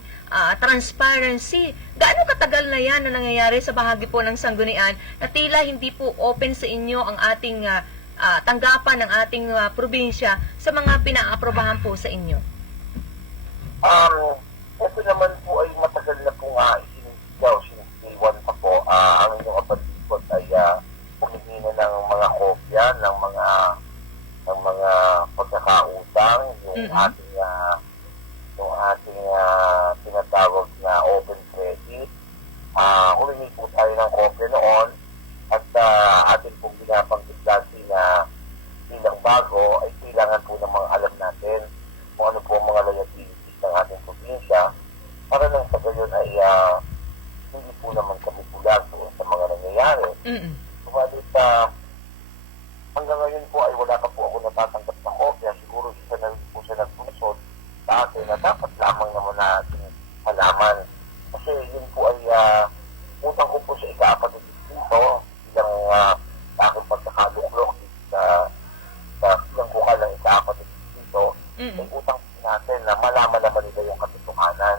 transparency. Gaano katagal na yan na nangyayari sa bahagi po ng sanggunian na tila hindi po open sa inyo ang ating tanggapan ng ating probinsya sa mga pinaaprobahan po sa inyo? Ito naman po ay matagal na po nga isinisigaw, since day one pa po. Ang inyong kapalikot ay humingi na ng mga kopya, ng mga pagkakautang, yung ating tinatawag na open credit. Humingi po tayo ng kopya noon at atin pong binabanggit dati na bilang bago ay kailangan po namang alam natin kung ano po ang mga liabilities ng ating probinsya para nang sa gayon ay hindi po naman kami bulag sa mga nangyayari. Subalit hanggang ngayon po ay wala pa po ako natatanggap ng kopya. Siguro isa na rin po siya nagpunsod sa atin na dapat lamang naman natin malaman. Kasi yun po ay utang ko po sa ika-apat dito bilang sa aking pagkakaluklok sa bilang bukal ng ika-apat dito. Ay utang po natin na malaman naman nila yung katotohanan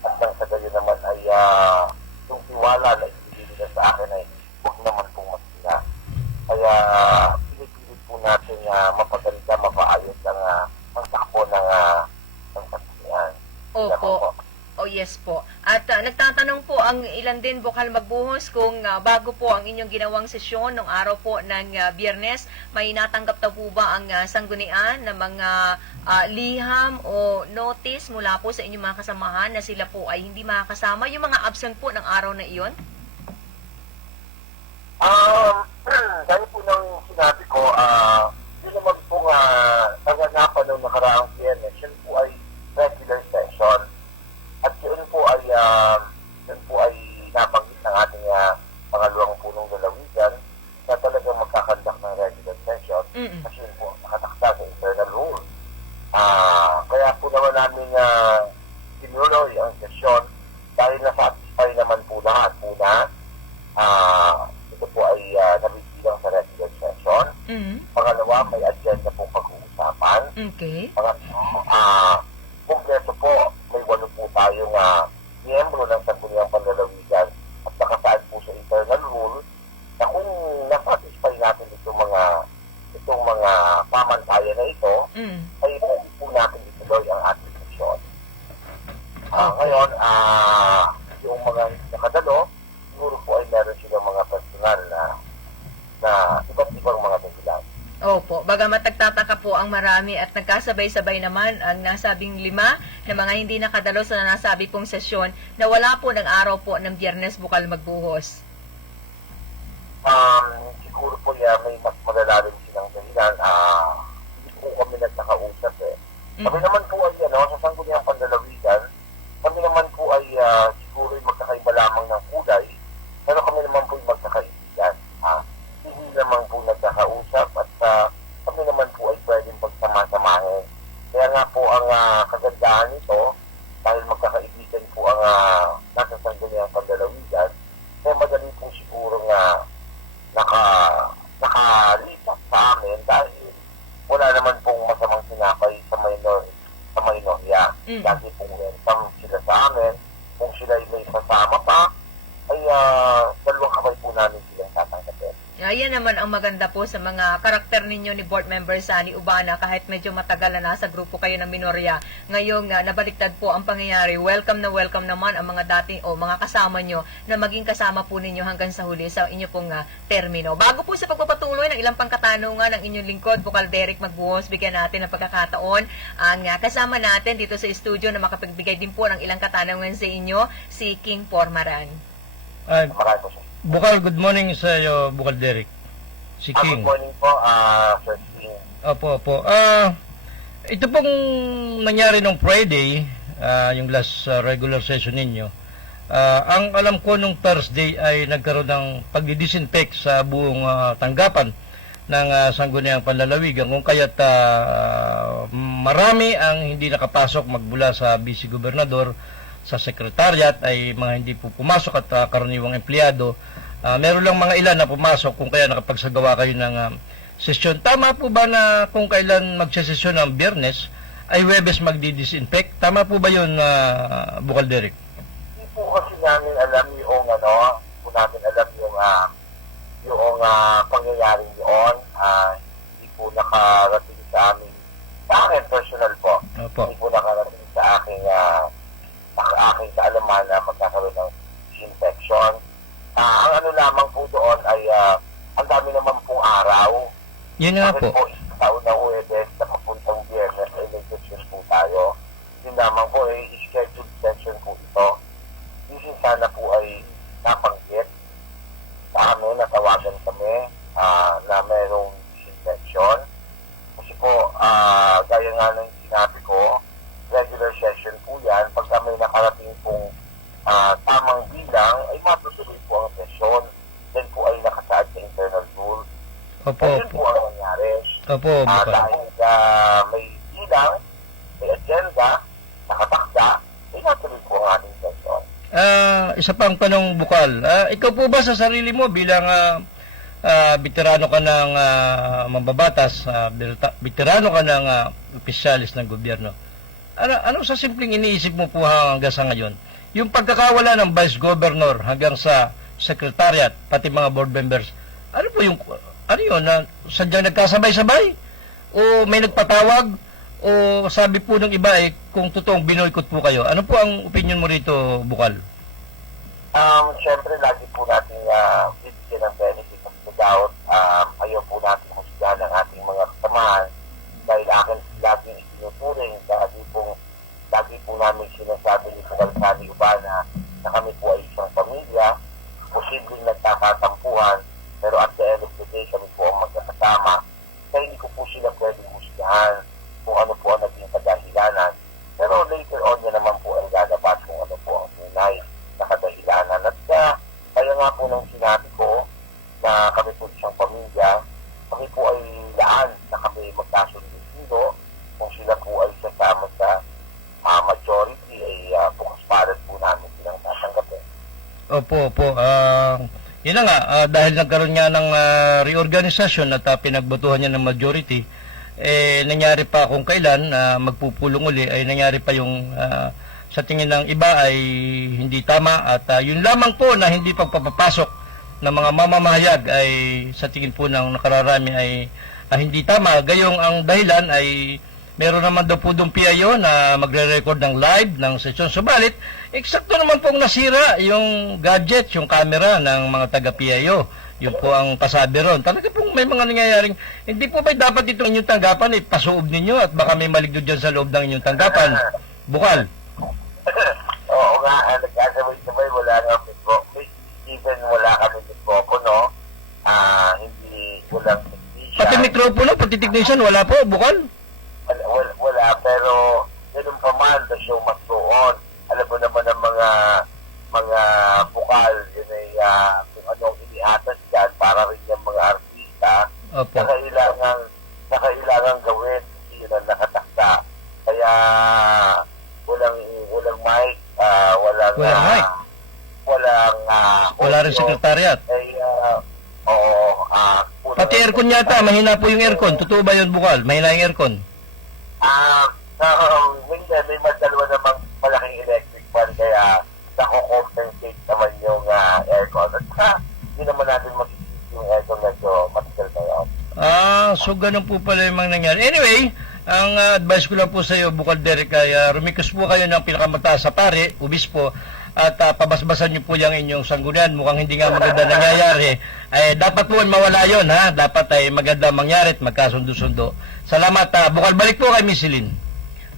at nang sa gayon naman ay yung tiwala na ibigay nila sa akin ay huwag naman pong masila. Kaya pinipilit po natin mapaganda, mapaayos ang takbo ng sanggunian. Opo. Oh yes po. At nagtatanong po ang ilan din, Bukal Magbuhos, kung bago po ang inyong ginawang sesyon nung araw po ng Biyernes, may natanggap na po ba ang sanggunian na mga liham o notice mula po sa inyong mga kasamahan na sila po ay hindi makakasama, yung mga absent po ng araw na iyon? Dahil po nang sinabi ko, yun naman po naganapan ng nakaraang Biyernes, yun po ay regular session. At yun po ay nabanggit ng ating pangalawang punong lalawigan na talagang magkakandak ng regular session kasi yun po nakatakda sa internal rule. Kaya po naman namin sinuloy ang sesyon dahil na-satisfy naman po lahat. Una, ito po ay nabibilang sa regular session. Pangalawa, may agenda pong pag-uusapan. Okay. Pangatlo, kumpleto po, may 8 po tayong miyembro ng sangguniang panlalawigan at nakasaad po sa internal rule na kung nasatisfy natin itong mga pamantayan na ito, ay pwede po natin ituloy ang ating sesyon. Ngayon, yung mga nakadalo, siguro po ay meron silang mga personal na iba't ibang mga dahilan. Opo, bagamat nagtataka po ang marami at nagkasabay-sabay naman ang nasabing 5 na mga hindi nakadalo sa nasabi pong sesyon na wala po ng araw po ng Biyernes, Bukal Magbuhos. Siguro po may mas malalalim silang dahilan. Hindi po kami nagkakausap Kami naman po ay sa sangguniang panlalawigan, kami naman po ay siguro ay magkakaiba lamang ng kulay, pero kami naman po ay magkakaibigan. Hindi naman po nagkakausap at kami naman po ay pwedeng pagsama-samahin. Kaya nga po ang kagandahan nito, dahil magkakaibigan po ang nasa sangguniang panlalawigan, kaya madali po siguro nakalipat sa amin dahil wala naman pong masamang sinapay sa minorya. Lagi pong welcome sila sa amin. Kung sila ay may kasama pa, ay dalawang kamay po namin silang tatanggapin. Yan naman ang maganda po sa mga karakter ninyo ni Board Member Sani Ubana kahit medyo matagal na nasa grupo kayo ng minorya. Ngayong nabaliktad po ang pangyayari, welcome naman ang mga dating o mga kasama nyo na maging kasama po ninyo hanggang sa huli sa inyo pong termino. Bago po sa pagpapatuloy ng ilang pangkatanungan ng inyong lingkod, Bukal Derek Magbuhos, bigyan natin ng pagkakataon ang kasama natin dito sa studio na makapagbigay din po ng ilang katanungan sa inyo, si King Pormaran. Maraming po siya. Bukal, good morning sa iyo, Bukal Derek. Si King. Good morning po, Sir King. Opo. Ito pong nangyari nung Friday, yung last regular session ninyo. Ang alam ko nung Thursday ay nagkaroon ng pagdidisinfect sa buong tanggapan ng Sangguniang Panlalawigan, kung kaya't marami ang hindi nakapasok magmula sa Vice Gobernador, sa Secretariat ay mga hindi po pumasok at karaniwang empleyado. Meron lang mga ilan na pumasok kung kaya nakapagsagawa kayo ng sesyon. Tama po ba na kung kailan magsesesyon ng Biyernes ay Huwebes magdi-disinfect? Tama po ba yun, Bukal Derek? Hindi po kasi namin alam yung pangyayaring yun. Hindi po nakarating sa amin, sa akin personal po. Opo. Hindi po nakarating sa aking kaalaman na magkakaroon ng disinfection. Ang ano lamang po doon ay ang dami naman pong araw. Yun nga po. Po, isang taon na Huwebes na papuntang Biyernes ay may session po tayo. Yun lamang po ay scheduled session po ito. Hindi sana po ay napanggit sa amin, natawagan kami na mayroong disinfection. Kasi po, gaya nga ng sinabi ko, regular session po yan. Pagka may nakarating pong tamang bilang, ay matutuloy po ang session. Then po ay nakasaad sa internal rules. Opo. Ayun po ang nangyari. Opo, Bukal. Dahil may bilang, may agenda, nakatakda, ay natuloy po ang ating session. Isa pang tanong, Bukal. Ikaw po ba sa sarili mo bilang veterano ka ng mambabatas, veterano ka ng opisyalis ng gobyerno, ano sa simpleng iniisip mo po hanggang sa ngayon? Yung pagkakawala ng Vice Governor hanggang sa Secretariat, pati mga board members, ano po yung, ano yun, sadyang nagkasabay-sabay? O may nagpatawag? O sabi po ng iba kung totoong binoykot po kayo? Ano po ang opinion mo rito, Bukal? Siyempre, lagi po natin bibigyan ng benefit of the doubt. Ayaw po natin husgahan ng ating mga kasamahan dahil akin laging isinuturing, lagi po namin sinasabi ni Pagkalsani Ubana na kami po ay isang pamilya, posibleng nagkakatampuhan, pero at the end of the day, kami po ang magkakasama. Kaya hindi ko po sila pwedeng husgahan kung ano po ang naging kadahilanan. Pero later on na naman po ay lalabas kung ano po ang tunay na kadahilanan. At kaya nga po nang sinabi ko na kami po isang pamilya, kami po ay laan na kami magkasundo kung sila po ay sasama sa majority ay bukas parat po namin silang tatanggapin. Opo. Yun na nga, dahil nagkaroon nga ng reorganisasyon at pinagbotohan niya ng majority, nangyari pa kung kailan magpupulong uli, ay nangyari pa yung sa tingin ng iba ay hindi tama at yun lamang po na hindi pagpapapasok ng mga mamamahayag ay sa tingin po ng nakararami ay hindi tama. Gayong ang dahilan ay meron naman daw po doong PIO na magre-record ng live ng sesyon. Subalit, eksakto naman pong nasira yung gadget, yung camera ng mga taga-PIO. Yun po ang pasabi ron. Talaga pong may mga nangyayaring, hindi po ba dapat itong inyong tanggapan ipasuob ninyo at baka may maligdo dyan sa loob ng inyong tanggapan? Bukal. Oo nga, nagkasabay-sabay, wala nga po. Even wala kami po, no? Walang technician. Pati mikropono, pati technician, wala po, Bukal? Wala, pero ganun pa man, the show must go on. Alam mo naman ang mga bukal, yun ay kung anong iniatas dyan para rin yung mga artista Opo. na kailangan gawin kasi yun ang nakatakda. Kaya walang mic, wala rin sekretariat. Pati aircon yata, mahina po yung aircon. Totoo ba yun, Bukal? Mahina yung aircon? Minsan may madalwa namang malaking electric fan kaya nako-compensate naman yung aircon. At hindi naman natin mag-isip yung aircon medyo matigal na yun. So ganun po pala yung mga nangyari. Anyway, ang advice ko lang po sa iyo, Bukal Derek, ay rumikos po kayo ng pinakamataas sa pare, obispo, at pabasbasan niyo po yung inyong sanggunian. Mukhang hindi nga maganda nangyayari. Dapat po mawala yun, ha? Dapat ay maganda mangyari at magkasundo-sundo. Salamat, Bukal. Balik po kay Miss Celine.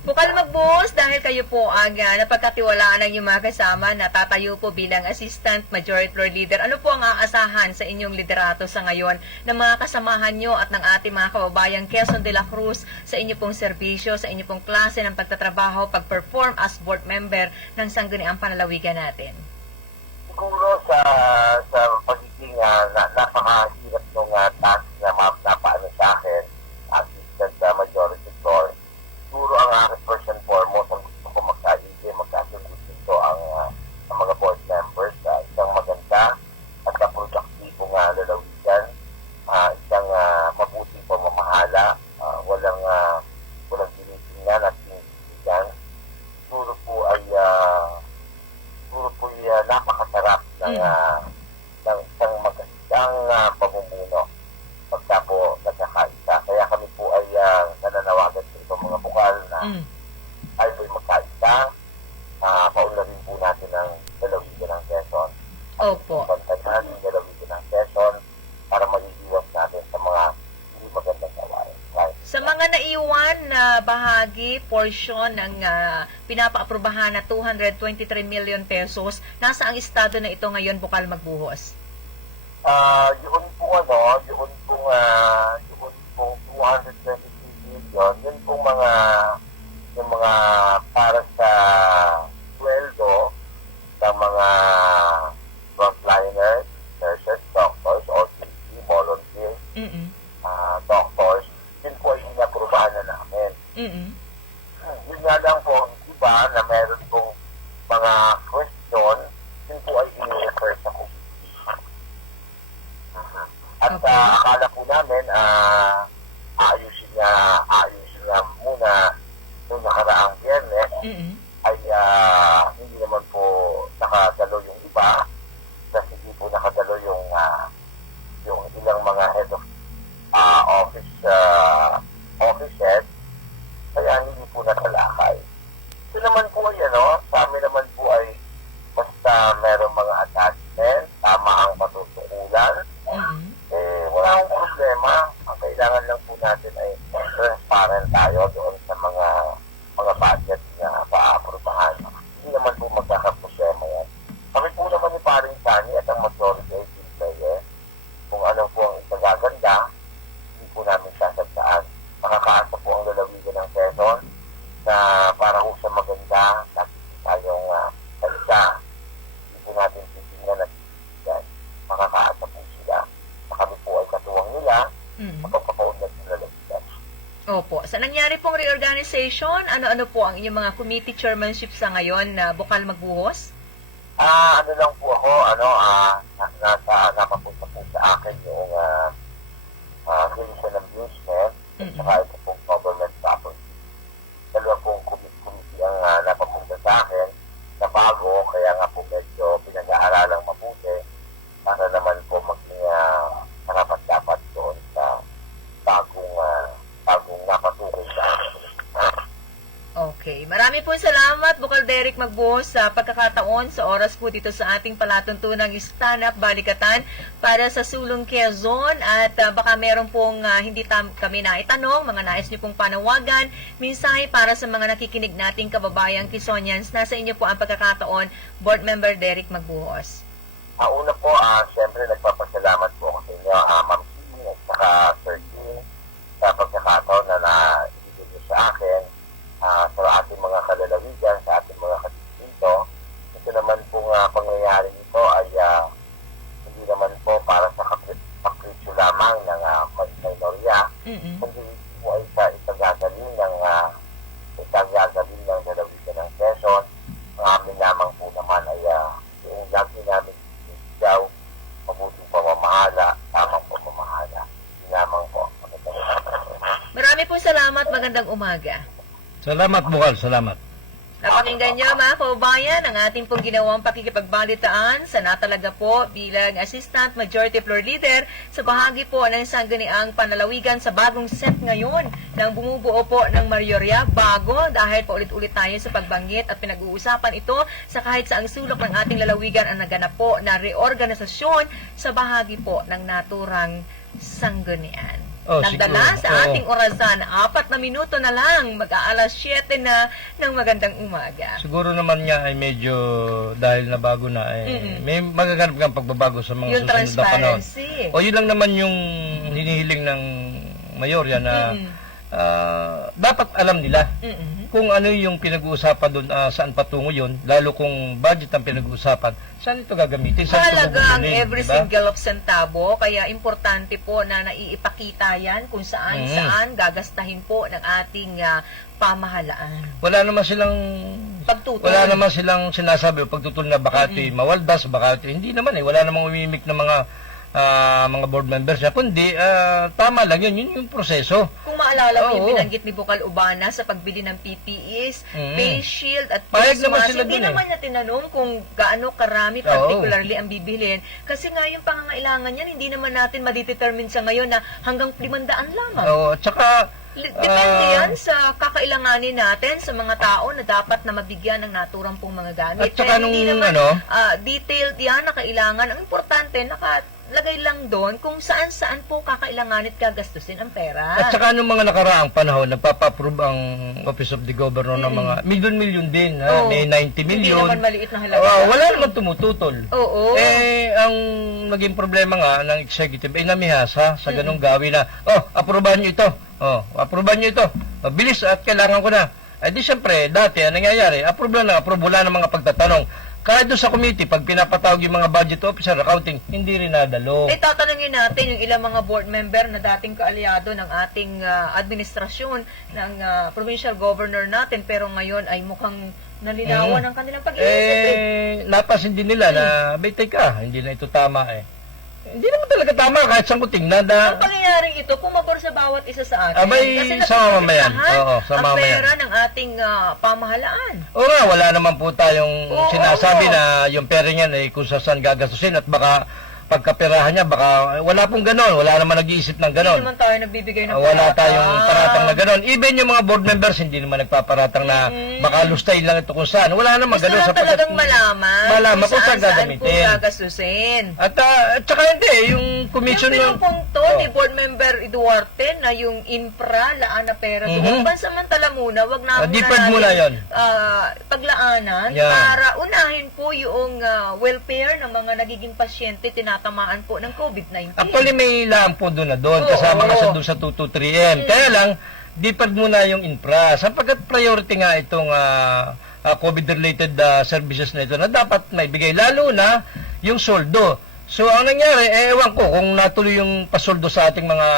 Bukal Magbuhos, dahil kayo po ang napagkatiwalaan ng inyong mga kasama na tatayo po bilang Assistant Majority Floor Leader, ano po ang aasahan sa inyong liderato sa ngayon ng mga kasamahan nyo at ng ating mga kababayang Quezon de la Cruz sa inyo pong serbisyo, sa inyo pong klase ng pagtatrabaho, pag-perform as board member ng sangguniang panlalawigan natin? Siguro sa pagiging napakahirap ng task na napaano sa akin, Assistant Majority Floor, siguro ang aking first and foremost, ang gusto ko magkasundo dito ang mga board members, isang maganda at produktibo lalawigan, isang mabuting pamamahala, walang tinitingnan at tinitingnan. Siguro po ay napakasarap ng isang magandang pamumuno pagka po nagkakaisa. Kaya kami po ay nananawagan sa ibang mga bukal na ay po'y magkaisa. Paunlarin po natin ang lalawigan ng Quezon. Opo. Pantanan ang lalawigan ng Quezon para mag-iiwas natin sa mga hindi magandang gawain. Right? Sa mga naiwan na bahagi, portion ng pinapaaprubahan na 223 million pesos, nasa ang estado na ito ngayon, Bukal Magbuhos? Yun pong 223 million, yun pong mga para sa sweldo ng mga frontliners, nurses, doctors, OTC, volunteers, doctors, yun po ay inaprubahan na namin. Yun nga lang po, iba na meron pong mga question, yun po ay i-refer sa committee. At akala po namin, aayusin na muna nung nakaraang Biyernes, ay hindi naman po nakadalo yung iba, kasi hindi po nakadalo yung ilang mga head of offices, kaya hindi po natalakay. Ito naman po ay sa amin naman po ay basta meron mga attachment, tama ang patutukulan, wala akong problema. Ang kailangan lang po natin ay transparent tayo doon sa mga budget na paaprubahan. Hindi naman po magkakaproblema yan. Kami po naman ni Paring Sani at ang majority ay Pilsaye. Kung ano po ang ipagaganda, hindi po namin sasagdaan. Makakaasa po ang lalawigan ng Quezon na para po sa maganda, nakikita tayong salita. Hindi po natin titignan at titignan. Makakaasa po sila. Kami po ay katuwang nila, magpapaunlad ng lalawigan. Opo. Sa nangyari pong reorganization, ano-ano po ang inyong mga committee chairmanship sa ngayon na Bukal Magbuhos? Ano lang po ako, napapunta po sa akin yung Citizen Amusement at saka ito pong government property. Dalawa pong committee ang napapunta sa akin na bago, kaya nga po medyo pinag-aaralang mabuti para naman po maging dapat doon sa bagong napatukoy sa akin. Okay. Marami po salamat, Bukal Derek Magbuhos, sa pagkakataon sa oras po dito sa ating palatuntunang stand-up balikatan para sa Sulong Quezon. At baka meron pong hindi kami naitanong, mga nais niyo pong panawagan, mensahe para sa mga nakikinig nating kababayang Quezonians. Nasa inyo po ang pagkakataon, Board Member Derek Magbuhos. Una po, siyempre nagpapasalamat po ako sa inyo, Ma'am King at saka Sir King, sa pagkakataon na naibigay niyo sa akin, sa ating mga kalalawigan, sa ating mga kadistrito. Ito naman pong pangyayari ito ay hindi naman po para sa kapritso lamang ng minorya, kundi po ay sa itagagaling ng lalawigan ng Quezon. Ang amin lamang po naman ay yung lagi namin daw mabuting pamamahala, tamang pamamahala. Hindi lamang po. Marami po salamat, magandang umaga. Salamat, Bukal. Salamat. Napakinggan niyo mga kababayan ang ating pong ginawang pakikipagbalitaan sa natalaga po bilang Assistant Majority Floor Leader sa bahagi po ng sangguniang panlalawigan sa bagong set ngayon ng bumubuo po ng mayorya bago dahil paulit-ulit tayo sa pagbanggit at pinag-uusapan ito sa kahit saang sulok ng ating lalawigan ang naganap po na reorganisasyon sa bahagi po ng naturang sanggunian. Nagdala siguro. sa ating orasan, 4 na minuto na lang, mag-aalas 7 na ng magandang umaga. Siguro naman nga ay medyo dahil na bago na may magaganap kang pagbabago sa mga Yung susunod na panahon. transparency. O yun lang naman yung hinihiling ng mayorya na dapat alam nila kung ano yung pinag-uusapan doon, saan patungo yun, lalo kung budget ang pinag-uusapan, saan ito gagamitin, saan ito Mahalaga ang mabubunin, every diba? single of centavo, kaya importante po na naiipakita yan kung saan gagastahin po ng ating pamahalaan. Wala naman silang Pagtutol. wala naman silang sinasabi pagtutol na baka ito'y mawaldas, baka ito'y hindi naman wala namang umimik na mga board members na kundi tama lang yun yung proseso. Kung maalala mo yung Oo. binanggit ni Bukal Ubana sa pagbili ng PPEs, face shield at Payag face naman mask, sila hindi dun naman niya tinanong kung gaano karami particularly ang bibilhin. Kasi nga yung pangangailangan yan, hindi naman natin madidetermine sa ngayon na hanggang 500 lamang. Oo, tsaka Depende yan sa kakailanganin natin sa mga tao na dapat na mabigyan ng naturang pong mga gamit. At saka Kaya hindi nung naman ano, detailed yan na kailangan. Ang importante, nakalagay lang doon kung saan-saan po kakailanganin at gagastusin ang pera. at saka nung mga nakaraang panahon, nagpapa-approve ang Office of the Governor ng mga milyon-milyon din. Oo. May 90 Hindi million. naman maliit na halaga. Wala naman tumututol. Oo. Ang naging problema nga ng executive ay namihasa sa ganung gawin na, aprobahan nyo ito. Aprobahan nyo ito. Bilis at kailangan ko na. Di siyempre, dati, ang nangyayari, approve lang na approve, wala ng mga pagtatanong. Kahit doon sa committee, pag pinapatawag yung mga budget officer, accounting, hindi rin nadalo. Tatanungin natin yung ilang mga board member na dating kaalyado ng ating administrasyon ng provincial governor natin, pero ngayon ay mukhang nalinawan ang kanilang pag-iisip. Napasin din nila na, teka, hindi na ito tama Hindi naman talaga tama kahit saan ko tingnan na Ang pangyayaring ito, pumabor sa bawat isa sa atin. Abay, Kasi sa mamamayan. napipisahan Oo, sa ang mamamayan. pera ng ating pamahalaan. o nga, wala naman po tayong Oo, sinasabi oo. na yung pera niyan ay kung saan gagastusin at baka pagkaperahan niya, baka wala pong ganon. Wala naman nag-iisip ng Hindi ganon. naman tayo nagbibigay ng Wala paratang. tayong paratang na ganon. Even yung mga board members, hindi naman nagpaparatang na baka lustay lang ito kung saan. Wala naman Gusto ganon. lang talagang malaman kung saan po gagamitin. gagastusin. At tsaka hindi, yung commission Yung ng... pinupungto ni Board Member Duarte na yung infra, laan na pera. So, pansamantala muna, wag na deferred muna yun. paglaanan Yan. para unahin po yung welfare ng mga nagiging pasyente tinatamaan po ng COVID-19. Actually, may ilang po doon na doon, kasama nga doon sa 223M. Kaya lang, deferred muna yung infra. Sapagkat priority nga itong COVID-related services na ito na dapat maibigay, lalo na yung soldo. So, ang nangyari, ewan ko kung natuloy yung pasoldo sa ating mga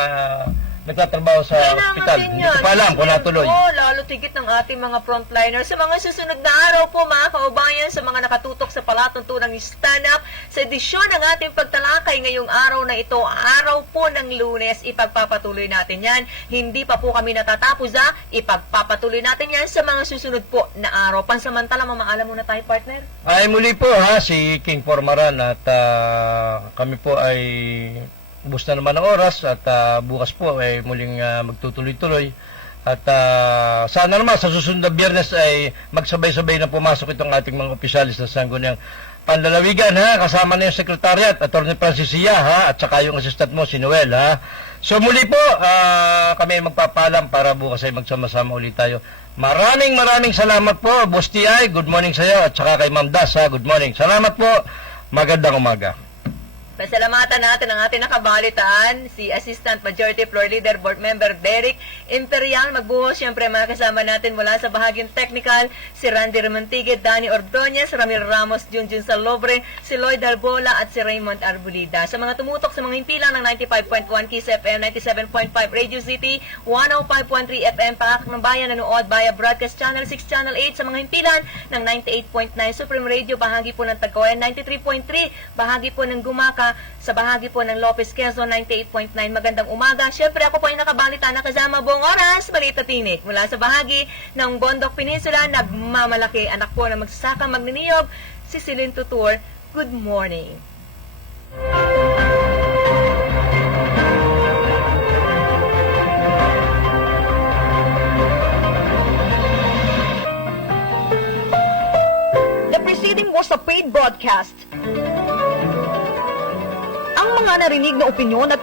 nagtatrabaho sa ospital. Hindi ko pa alam kung natuloy. Lalo tigit ng ating mga frontliners. Sa mga susunod na araw po, mga kaubayan, sa mga nakatutok sa palatuntunang Stand Up, sa edisyon ng ating pagtalakay ngayong araw na ito, araw po ng Lunes, ipagpapatuloy natin yan. Hindi pa po kami natatapos ipagpapatuloy natin yan sa mga susunod po na araw. Pansamantala, mamaalam muna tayo, partner. Ay muli po si King Formaran at kami po ay ubos na naman ang oras at bukas po ay muling magtutuloy-tuloy at sana naman sa susunod na Biyernes ay magsabay-sabay na pumasok itong ating mga opisyalis na sangguniang panlalawigan kasama na yung Secretariat, Atty. Francis Sia at saka yung assistant mo si Noel So muli po kami magpapaalam para bukas ay magsama-sama ulit tayo. Maraming salamat po Boss T.I. Good morning sa iyo at saka kay Ma'am Das good morning. Salamat po. Magandang umaga. Pasalamatan natin ang ating nakabalitaan, si Assistant Majority Floor Leader Board Member Derek Imperial. Magbuhos siyempre mga kasama natin mula sa bahagyang technical, si Randy Remontigue, Danny Ordonez, Ramil Ramos, Junjun Salobre, si Lloyd Albola at si Raymond Arbulida. Sa mga tumutok sa mga himpilang ng 95.1 Kiss FM, 97.5 Radio City, 105.3 FM Paak ng Bayan, nanood via Broadcast Channel 6, Channel 8 sa mga himpilan ng 98.9 Supreme Radio, bahagi po ng Tagkoyan, 93.3, bahagi po ng Gumaka, sa bahagi po ng Lopez Quezon 98.9. Magandang umaga. Siyempre ako po ay nakabalita na kasama buong oras, Balita Tinik. Mula sa bahagi ng Bondok Peninsula, nagmamalaki anak po na magsasaka magniniyog, si Celine Tutur. Good morning. The preceding was a paid broadcast. Ang mga narinig na opinyon at